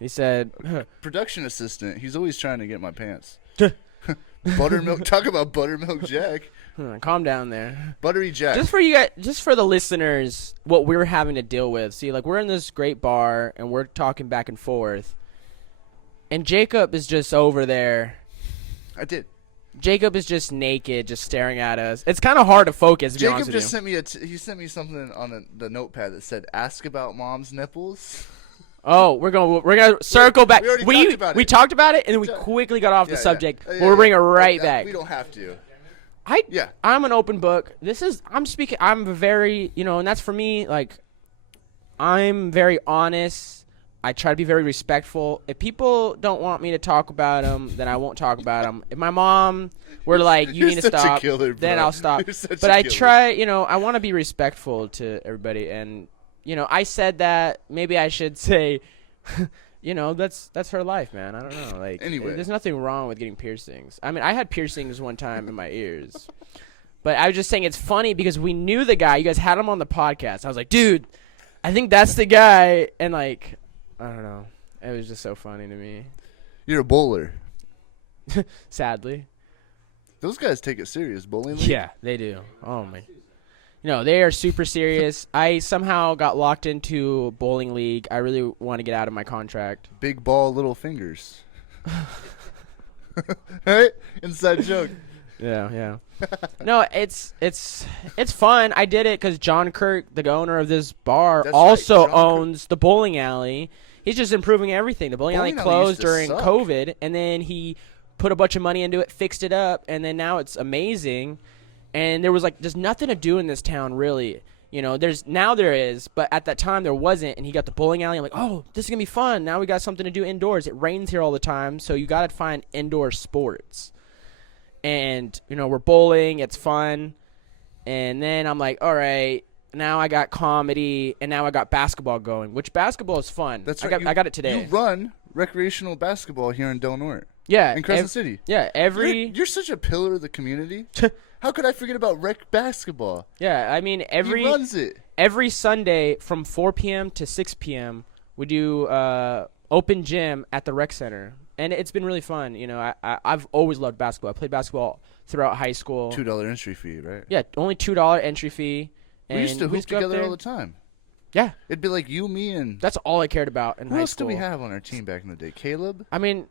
He said, production assistant. He's always trying to get my pants. Buttermilk. Talk about buttermilk Jack. Calm down there. Buttery Jack. Just for you guys, just for the listeners, what we're having to deal with. See, like, we're in this great bar and we're talking back and forth, and Jacob is just over there. I did. Jacob is just naked, just staring at us. It's kind of hard to focus. To be honest Jacob with just you. sent me he sent me something on the notepad that said, "Ask about mom's nipples." Oh, we're gonna circle back. We already talked about it. We talked about it, and then we quickly got off the subject. Yeah, We'll bring it right back. We don't have to. I'm an open book. I'm speaking. I'm very, and that's for me. Like, I'm very honest. I try to be very respectful. If people don't want me to talk about them, then I won't talk about them. If my mom were like, you need to stop, then I'll stop. But I try, I want to be respectful to everybody. And, I said that. Maybe I should say, that's her life, man. I don't know. Like, anyway, there's nothing wrong with getting piercings. I mean, I had piercings one time in my ears. But I was just saying it's funny because we knew the guy. You guys had him on the podcast. I was like, dude, I think that's the guy. And, like, I don't know. It was just so funny to me. You're a bowler. Sadly. Those guys take it serious, bowling league. Yeah, they do. Oh, my. They are super serious. I somehow got locked into bowling league. I really want to get out of my contract. Big ball, little fingers. Hey, inside joke. Yeah. No, it's fun. I did it because John Kirk, the owner of this bar, also owns the bowling alley. He's just improving everything. The bowling alley closed during COVID, and then he put a bunch of money into it, fixed it up, and then now it's amazing. And there was there's nothing to do in this town really. There is, but at that time there wasn't. And he got the bowling alley. I'm like, oh, this is gonna be fun. Now we got something to do indoors. It rains here all the time, so you gotta find indoor sports. And, we're bowling. It's fun. And then I'm like, all right, now I got comedy, and now I got basketball going, which basketball is fun. That's right. I got it today. You run recreational basketball here in Del Norte. Yeah, in Crescent City. Yeah, You're such a pillar of the community. How could I forget about rec basketball? Yeah, I mean He runs it. Every Sunday from 4 p.m. to 6 p.m. we do open gym at the rec center, and it's been really fun. You know, I've always loved basketball. I played basketball throughout high school. $2 entry fee, right? Yeah, only $2 entry fee. We used to hoop together all the time. Yeah. It'd be like you, me, and... That's all I cared about in high school. Who else did we have on our team back in the day? Caleb? I mean,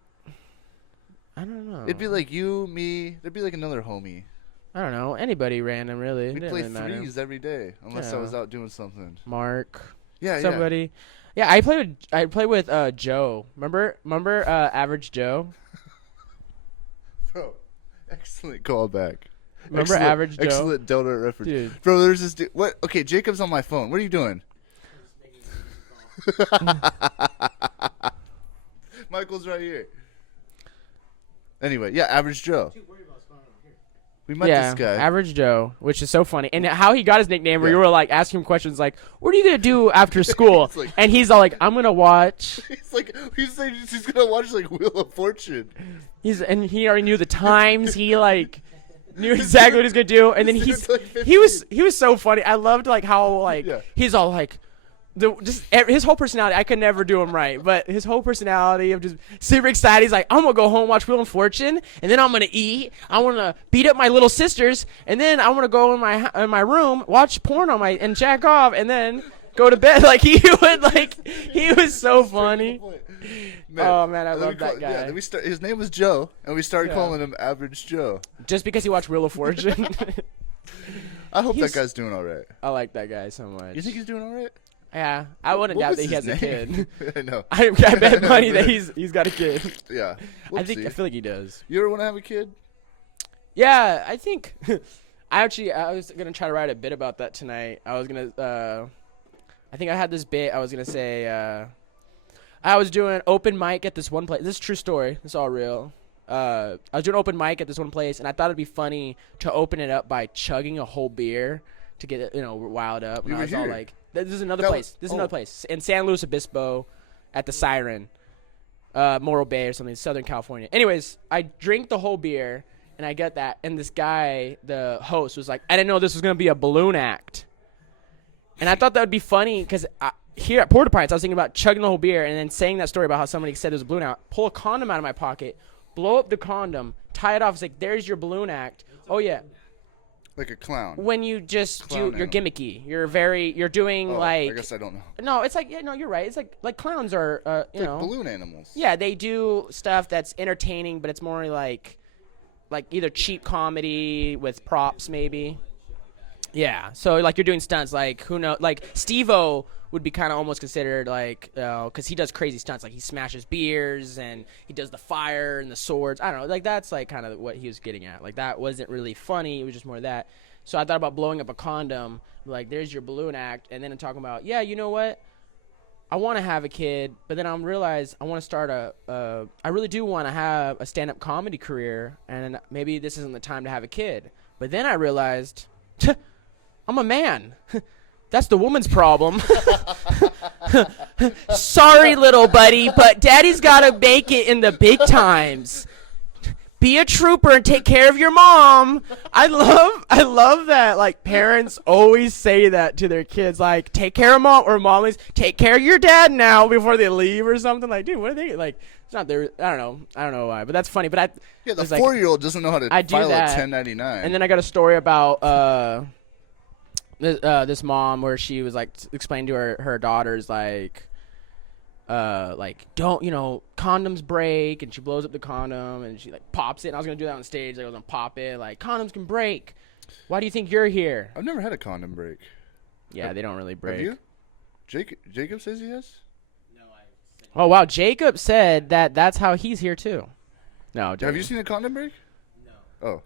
I don't know. It'd be like you, me. There'd be like another homie. I don't know. Anybody random, really. We'd play threes every day, unless I was out doing something. Mark. Yeah, somebody. Yeah, I played with Joe. Remember Average Joe? Bro, excellent callback. Remember Average Joe? Excellent Delta reference. Dude. Bro, there's this dude. What? Okay, Jacob's on my phone. What are you doing? Michael's right here. Anyway, yeah, Average Joe. We met this guy. Average Joe, which is so funny. And how he got his nickname, where you were like asking him questions like, "What are you gonna do after school?" Like, and he's all like, "I'm gonna watch." He's saying he's gonna watch like Wheel of Fortune. And he already knew the times. He like knew exactly what he was gonna do. And then he was so funny. I loved like how like he's all like. His whole personality, I could never do him right, but his whole personality of just super excited. He's like, I'm gonna go home, watch Wheel of Fortune, and then I'm gonna eat. I wanna beat up my little sisters, and then I wanna go in my room, watch porn and jack off, and then go to bed. Like he was so funny. Man, oh man, I love that guy. Yeah, his name was Joe, and we started calling him Average Joe. Just because he watched Wheel of Fortune. I hope that guy's doing all right. I like that guy so much. You think he's doing all right? Yeah, I wouldn't doubt that he has a kid. I know. I bet money that he's got a kid. Yeah. I feel like he does. You ever want to have a kid? Yeah, I think. I was gonna try to write a bit about that tonight. I was gonna. I think I had this bit. I was gonna say. I was doing open mic at this one place. This is a true story. This is all real. I was doing open mic at this one place, and I thought it'd be funny to open it up by chugging a whole beer to get it, riled up. And I was all like. This is another place. This is another place in San Luis Obispo, at the Siren, Morro Bay or something, Southern California. Anyways, I drink the whole beer and I get that, and this guy, the host, was like, "I didn't know this was gonna be a balloon act," and I thought that would be funny because here at Porta Pines, I was thinking about chugging the whole beer and then saying that story about how somebody said there was a balloon act, pull a condom out of my pocket, blow up the condom, tie it off. It's like, "There's your balloon act." Oh yeah. Like a clown. When you just you're gimmicky. You're doing like. I guess I don't know. No, it's like, you're right. It's like clowns are, you know. Balloon animals. Yeah, they do stuff that's entertaining, but it's more like either cheap comedy with props maybe. Yeah, so like you're doing stunts, like who knows, like Steve-O would be kind of almost considered like, because he does crazy stunts, like he smashes beers and he does the fire and the swords. I don't know, like that's like kind of what he was getting at. Like that wasn't really funny, it was just more that. So I thought about blowing up a condom, like there's your balloon act, and then I'm talking about, yeah, you know what? I want to have a kid, but then I realize I want to start I really do want to have a stand-up comedy career, and maybe this isn't the time to have a kid. But then I realized, I'm a man. That's the woman's problem. Sorry, little buddy, but daddy's got to make it in the big times. Be a trooper and take care of your mom. I love that. Like, parents always say that to their kids. Like, take care of mom, or mom is, take care of your dad now before they leave or something. Like, dude, what are they, like, it's not their, I don't know why, but that's funny. But the 4-year-old doesn't know how to file a 1099. And then I got a story about, this mom where she was like explaining to her daughters like don't, condoms break, and she blows up the condom and she like pops it, and I was gonna do that on stage. Like, I was gonna pop it, like, condoms can break. Why do you think you're here? I've never had a condom break. Yeah, they don't really break. Have you? Jacob says he has. No, oh wow, Jacob said that's how he's here too. No, Jacob. Have you seen a condom break? No. Oh.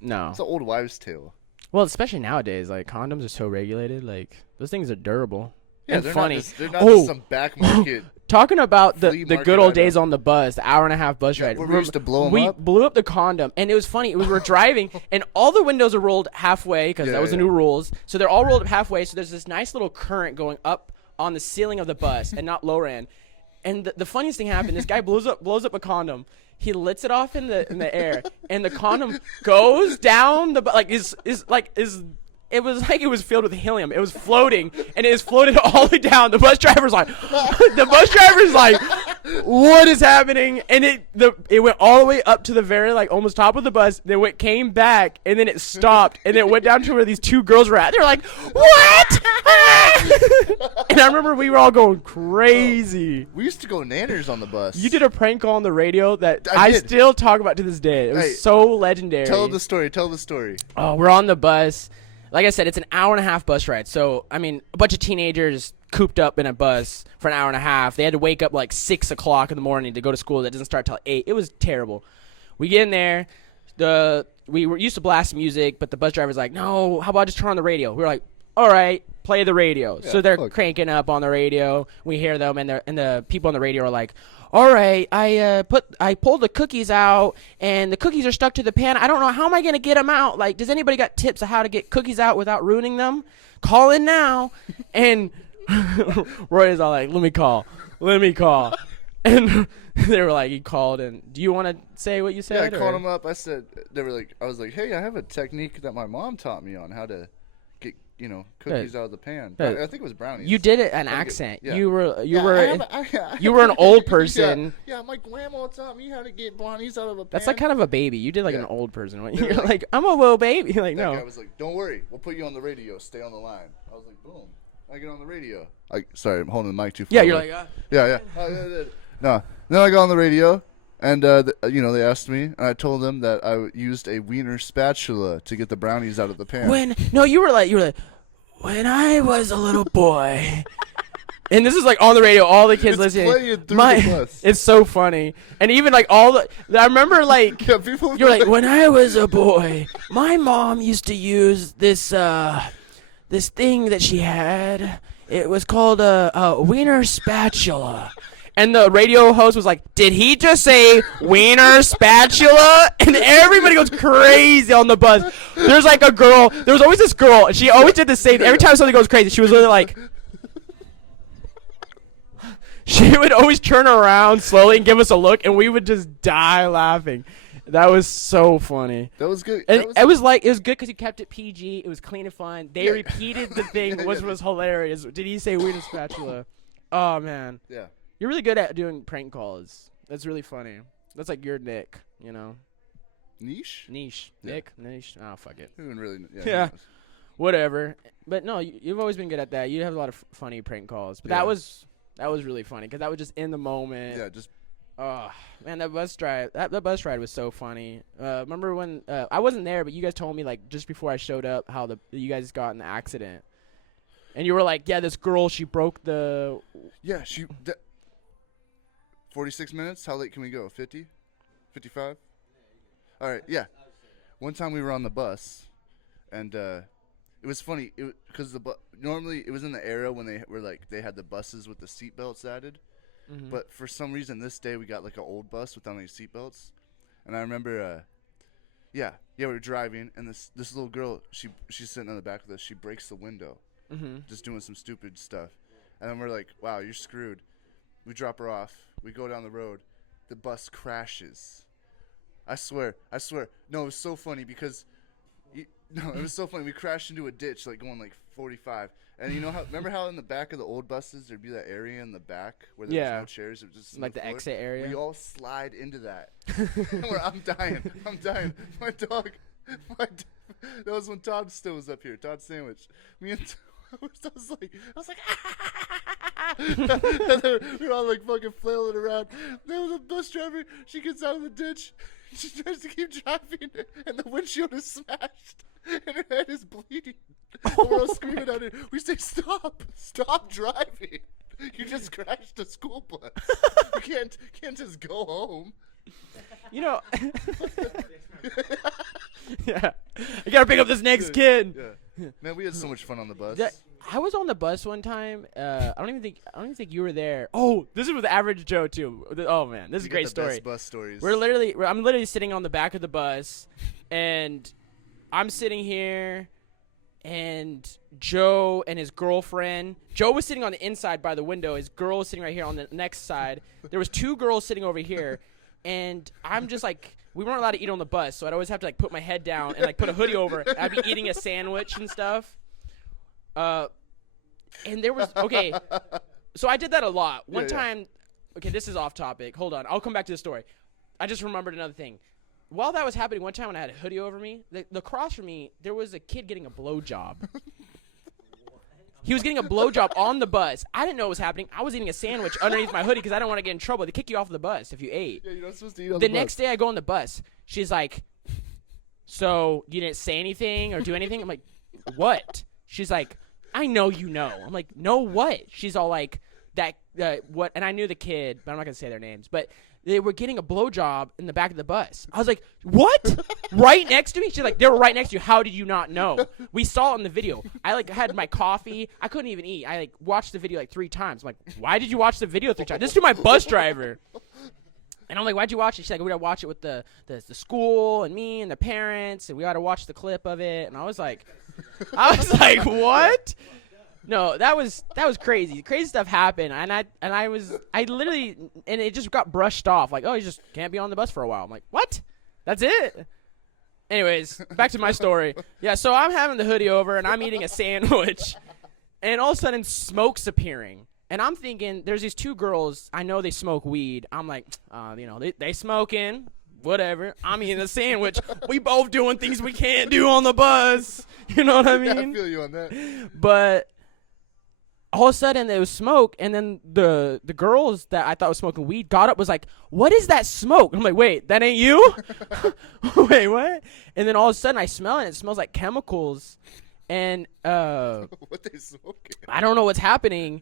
No. It's an old wives' tale. Well, especially nowadays, like, condoms are so regulated. Like, those things are durable. Yeah, and they're funny. They're not just some back market. Talking about the good old days item. on the bus, the hour-and-a-half bus ride. Where we used to blow them we up? blew up the condom, and it was funny. We were driving, and all the windows are rolled halfway, because that was the new rules. So they're all rolled up halfway, so there's this nice little current going up on the ceiling of the bus and not lower end. And the funniest thing happened. This guy blows up a condom. He lets it off in the air, and the condom goes down the it was like it was filled with helium. It was floating, and it was floated all the way down. The bus driver's like, what is happening? And it went all the way up to the very almost top of the bus. Then it came back, and then it stopped, and it went down to where these two girls were at. They're like, what? And I remember we were all going crazy. We used to go nanners on the bus. You did a prank call on the radio that I still talk about to this day. It was so legendary. Tell the story. Oh, we're on the bus. Like I said, it's an hour and a half bus ride. So, I mean, a bunch of teenagers cooped up in a bus for an hour and a half. They had to wake up 6 o'clock in the morning to go to school. That doesn't start till 8. It was terrible. We get in there. We were used to blast music, but the bus driver's like, no, how about just turn on the radio? We were like, all right, play the radio. So they're cranking up on the radio. We hear them, and the people on the radio are like, all right, I pulled the cookies out, and the cookies are stuck to the pan. I don't know, how am I going to get them out? Does anybody got tips of how to get cookies out without ruining them? Call in now. And Roy is all like, let me call. And they were like, he called, and do you want to say what you said? Yeah, I called them up. I was like, hey, I have a technique that my mom taught me on how to get, cookies out of the pan. I think it was brownies. You did it an accent. Yeah. You were an old person. Yeah, my grandma taught me how to get brownies out of a pan. That's kind of a baby. You did an old person. You're like, I'm a little baby. You're like, no. That guy was like, don't worry, we'll put you on the radio. Stay on the line. I was like, boom. I get on the radio. Sorry, I'm holding the mic too far. Yeah, you're like, yeah. No. Then I got on the radio, and they asked me, and I told them that I used a wiener spatula to get the brownies out of the pan. You were like, when I was a little boy. And this is on the radio, all the kids listening. The bus. It's so funny. And even I remember you're like, when I was a boy, my mom used to use this thing that she had. It was called a wiener spatula. And the radio host was like, did he just say wiener spatula? And everybody goes crazy on the bus. There was always this girl, and she always did the same. Every time something goes crazy, she was literally like, she would always turn around slowly and give us a look, and we would just die laughing. That was so funny. That was good. And it was good because you kept it PG. It was clean and fun. They repeated the thing, which was hilarious. Did he say wiener spatula? Oh, man. Yeah. You're really good at doing prank calls. That's really funny. That's your Nick, Niche? Yeah. Niche. Oh, fuck it. Really, yeah. Whatever. But no, you've always been good at that. You have a lot of funny prank calls. But that was really funny because that was just in the moment. Yeah, just. Oh, man, that bus ride was so funny. Remember when I wasn't there, but you guys told me just before I showed up how you guys got in the accident. And you were like, yeah, this girl, she broke the. Yeah, 46 minutes? How late can we go? 50? 55? All right, yeah. One time we were on the bus, and it was funny because normally it was in the era when they had the buses with the seatbelts added. Mm-hmm. But for some reason this day we got an old bus without any seatbelts. And I remember we were driving, and this little girl, she's sitting on the back of us. She breaks the window. Mm-hmm. Just doing some stupid stuff. And then we're like, wow, you're screwed. We drop her off. We go down the road. The bus crashes. I swear. No, it was so funny because it was so funny. We crashed into a ditch going 45. And remember how in the back of the old buses there'd be that area in the back where there was no chairs? It was just the exit area? We all slide into that. I'm dying. My dog. That was when Todd still was up here. Todd Sandwich. Me and I was like, and then we were all fucking flailing around. There was a bus driver. She gets out of the ditch. She tries to keep driving, and the windshield is smashed, and her head is bleeding. And we're all screaming at her. We say, stop driving. You just crashed a school bus. You can't just go home. Yeah. I gotta pick up this next kid. Yeah. Man, we had so much fun on the bus. I was on the bus one time. I don't even think you were there. Oh, this is with Average Joe too. Oh man, this is a great story. Best bus stories. I'm literally sitting on the back of the bus, and I'm sitting here, and Joe and his girlfriend. Joe was sitting on the inside by the window. His girl was sitting right here on the next side. There was 2 girls sitting over here, and I'm just like, we weren't allowed to eat on the bus, so I'd always have to like put my head down and like put a hoodie over. I'd be eating a sandwich and stuff. And there was so I did that a lot. One time, okay, this is off topic. Hold on, I'll come back to the story. I just remembered another thing. While that was happening, one time when I had a hoodie over me, the across from me, there was a kid getting a blowjob. He was getting a blowjob on the bus. I didn't know what was happening. I was eating a sandwich underneath my hoodie because I didn't want to get in trouble. They kick you off the bus if you ate. Yeah, you're not supposed to eat on the next day I go on the bus. She's like, so you didn't say anything or do anything? I'm like, what? She's like, I know you know. I'm like, no what? She's all like, that what? And I knew the kid, but I'm not going to say their names. But they were getting a blowjob in the back of the bus. I was like, what? Right next to me? She's like, they were right next to you. How did you not know? We saw it in the video. I like had my coffee. I couldn't even eat. I like watched the video like 3 times. I'm like, why did you watch the video 3 times? This is to my bus driver. And I'm like, why'd you watch it? She's like, we gotta watch it with the school and me and the parents, and we gotta watch the clip of it. And I was like, what? No, that was crazy. Crazy stuff happened, and I literally, and it just got brushed off. Like, oh, you just can't be on the bus for a while. I'm like, what? That's it? Anyways, back to my story. Yeah, so I'm having the hoodie over, and I'm eating a sandwich, and all of a sudden, smoke's appearing. And I'm thinking, there's these 2 girls. I know they smoke weed. I'm like, they smoking. Whatever. I'm eating a sandwich. We both doing things we can't do on the bus. You know what I mean? Yeah, I feel you on that. But all of a sudden there was smoke, and then the girls that I thought was smoking weed got up, was like, what is that smoke? I'm like, wait, that ain't you? Wait, what? And then all of a sudden I smell it, and it smells like chemicals. And what they smoking? I don't know what's happening.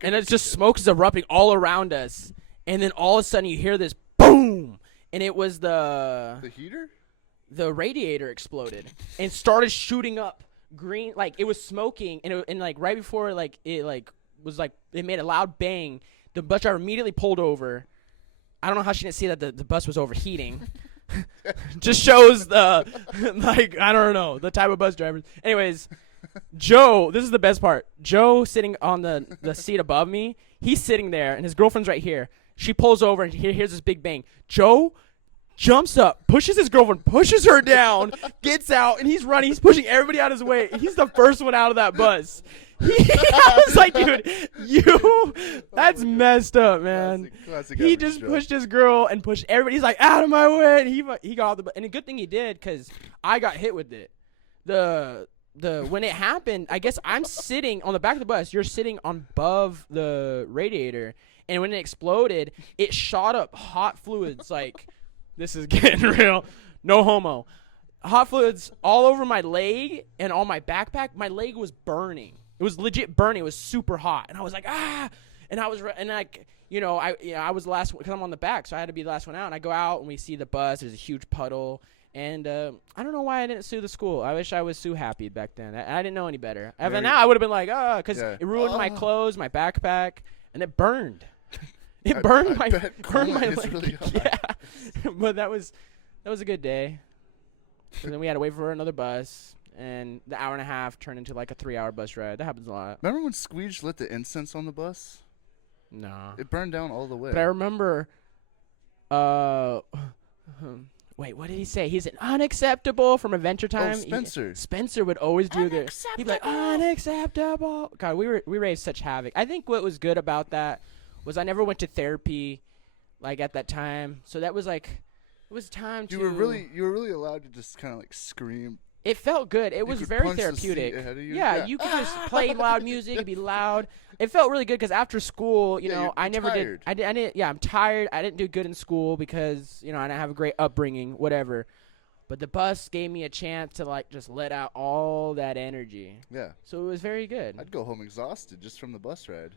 And it's just smoke is erupting all around us. And then all of a sudden you hear this boom. And it was the heater? The radiator exploded and started shooting up green, like it was smoking, and like right before it made a loud bang. The bus driver immediately pulled over. I don't know how she didn't see that the bus was overheating. Just shows the I don't know, the type of bus drivers. Anyways, Joe, this is the best part. Joe sitting on the seat above me. He's sitting there, and his girlfriend's right here. She pulls over, and he hears this big bang. Joe jumps up, pushes his girlfriend, pushes her down, gets out, and he's running. He's pushing everybody out of his way. He's the first one out of that bus. I was like, dude, that's messed up, man. Classic he just pushed his girl and pushed everybody. He's like, out of my way. And he got off the bus. And a good thing he did, because I got hit with it. When it happened, I guess I'm sitting on the back of the bus. You're sitting on above the radiator. And when it exploded, it shot up hot fluids. Like, this is getting real. No homo. Hot fluids all over my leg and on my backpack. My leg was burning. It was legit burning. It was super hot. And I was like, ah. And I was the last one because I'm on the back. So I had to be the last one out. And I go out and we see the bus. There's a huge puddle. And I don't know why I didn't sue the school. I wish I was sue happy back then. I didn't know any better. Even now I would have been like, because it ruined my clothes, my backpack, and it burned. It burned my leg. Really yeah, but that was a good day. And then we had to wait for another bus, and the hour and a half turned into like a 3-hour bus ride. That happens a lot. Remember when Squeege lit the incense on the bus? No. It burned down all the way. But I remember. Wait, what did he say? He's an unacceptable from Adventure Time. Oh, Spencer. Spencer would always do this. He'd be like, unacceptable. God, we raised such havoc. I think what was good about that was I never went to therapy, like at that time. So that was like, it was time to. You were really allowed to just kind of like scream. It felt good. It was very therapeutic. Yeah, you could just play loud music and be loud. It felt really good because after school, I never tired. did. Yeah, I'm tired. I didn't do good in school because I didn't have a great upbringing, whatever. But the bus gave me a chance to like just let out all that energy. Yeah. So it was very good. I'd go home exhausted just from the bus ride.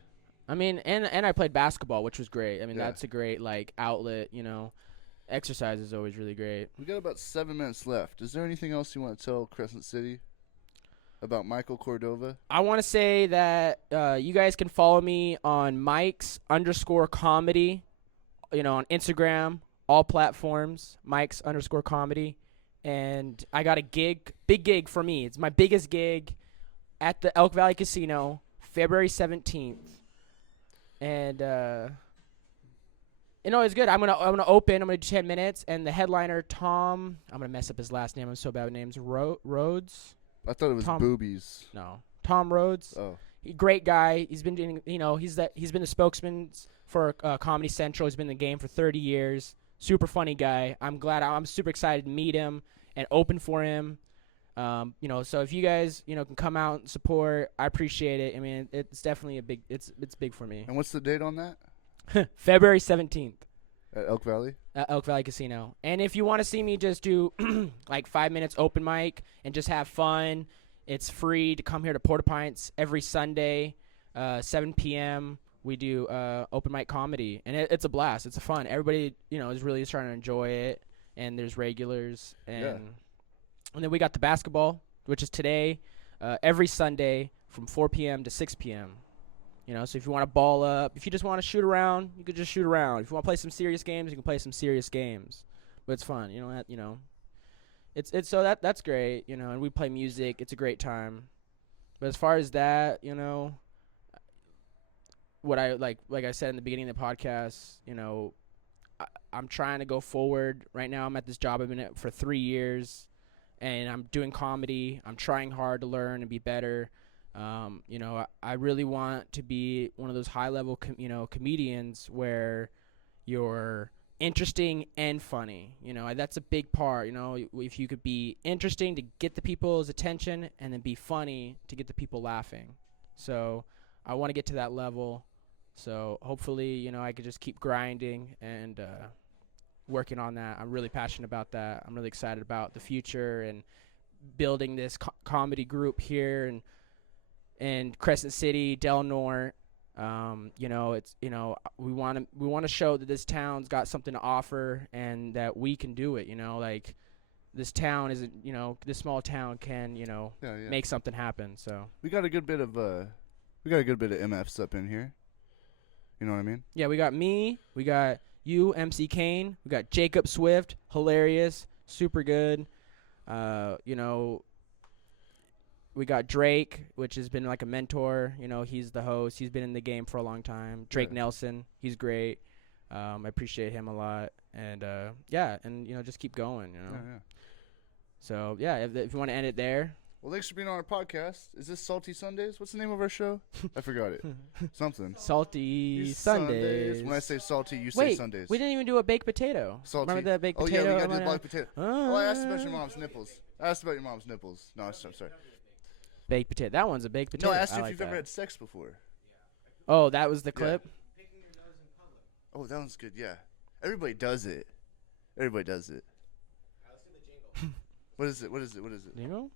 I mean, and I played basketball, which was great. I mean, that's a great like outlet. Exercise is always really great. We got about 7 minutes left. Is there anything else you want to tell Crescent City about Michael Cordova? I want to say that you guys can follow me on Mike's_comedy, on Instagram, all platforms, Mike's_comedy. And I got a big gig for me. It's my biggest gig. at the Elk Valley Casino, February 17th. And it's good. I'm gonna open. I'm gonna do 10 minutes, and the headliner Tom. I'm gonna mess up his last name. I'm so bad with names. Rhodes. I thought it was Boobies. No, Tom Rhodes. Oh, Great guy. He's been doing. He's been the spokesman for Comedy Central. He's been in the game for 30 years. Super funny guy. I'm super excited to meet him and open for him. So if you guys, can come out and support, I appreciate it. I mean, it's definitely it's big for me. and what's the date on that? February 17th At Elk Valley? at Elk Valley Casino. And if you want to see me just do like 5 minutes open mic and just have fun, it's free to come here to Porta Pints every Sunday, 7 p.m. We do open mic comedy, and it's a blast. It's a fun. Everybody, is really trying to enjoy it, and there's regulars. And then we got the basketball, which is today, every Sunday from 4 p.m. to 6 p.m. So if you want to ball up, if you just want to shoot around, you could just shoot around. If you want to play some serious games, you can play some serious games. But it's fun, It's so that's great, and we play music. It's a great time. But as far as that, what I like I said in the beginning of the podcast, I'm trying to go forward. Right now I'm at this job I've been at for 3 years, and I'm doing comedy. I'm trying hard to learn and be better. I really want to be one of those high-level, comedians where you're interesting and funny. That's a big part. If you could be interesting to get the people's attention and then be funny to get the people laughing. So I want to get to that level. So hopefully, I could just keep grinding and working on that. I'm really passionate about that. I'm really excited about the future and building this comedy group here and Crescent City, Del Norte. It's we want to show that this town's got something to offer and that we can do it. Like this town isn't. This small town can make something happen. So we got a good bit of MFs up in here. You know what I mean? Yeah, we got me, we got you, MC Kane, we got Jacob Swift, hilarious, super good. We got Drake, which has been like a mentor. He's the host. He's been in the game for a long time. Drake Nelson, he's great. I appreciate him a lot. And just keep going. Yeah. So if you want to end it there. Well, thanks for being on our podcast. Is this Salty Sundays? What's the name of our show? I forgot it. Something. Salty Sundays. When I say salty, you say Sundays. We didn't even do a baked potato. Salty. Remember that baked potato? Oh, yeah, we got to do the baked potato. Oh, I asked about your mom's nipples. No, I'm sorry. Baked potato. That one's a baked potato. No, I asked you if you've ever had sex before. Oh, that was the clip? Picking your nose in public. Oh, that one's good, yeah. Everybody does it. Let's do the jingle. What is it? Jingle?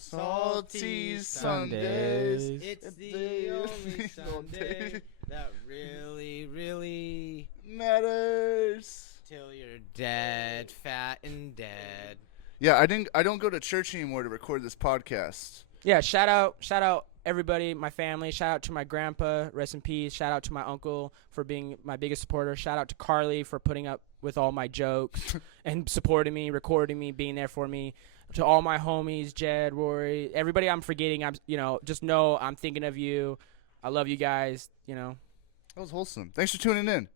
Salty Sundays. It's the only Sunday that really, really matters. till you're dead, fat and dead. Yeah, I don't go to church anymore to record this podcast. Yeah, shout out everybody, my family. Shout out to my grandpa, rest in peace. Shout out to my uncle for being my biggest supporter. Shout out to Carly for putting up with all my jokes and supporting me, recording me, being there for me. To all my homies, Jed, Rory, everybody I'm forgetting, just know I'm thinking of you. I love you guys, That was wholesome. Thanks for tuning in.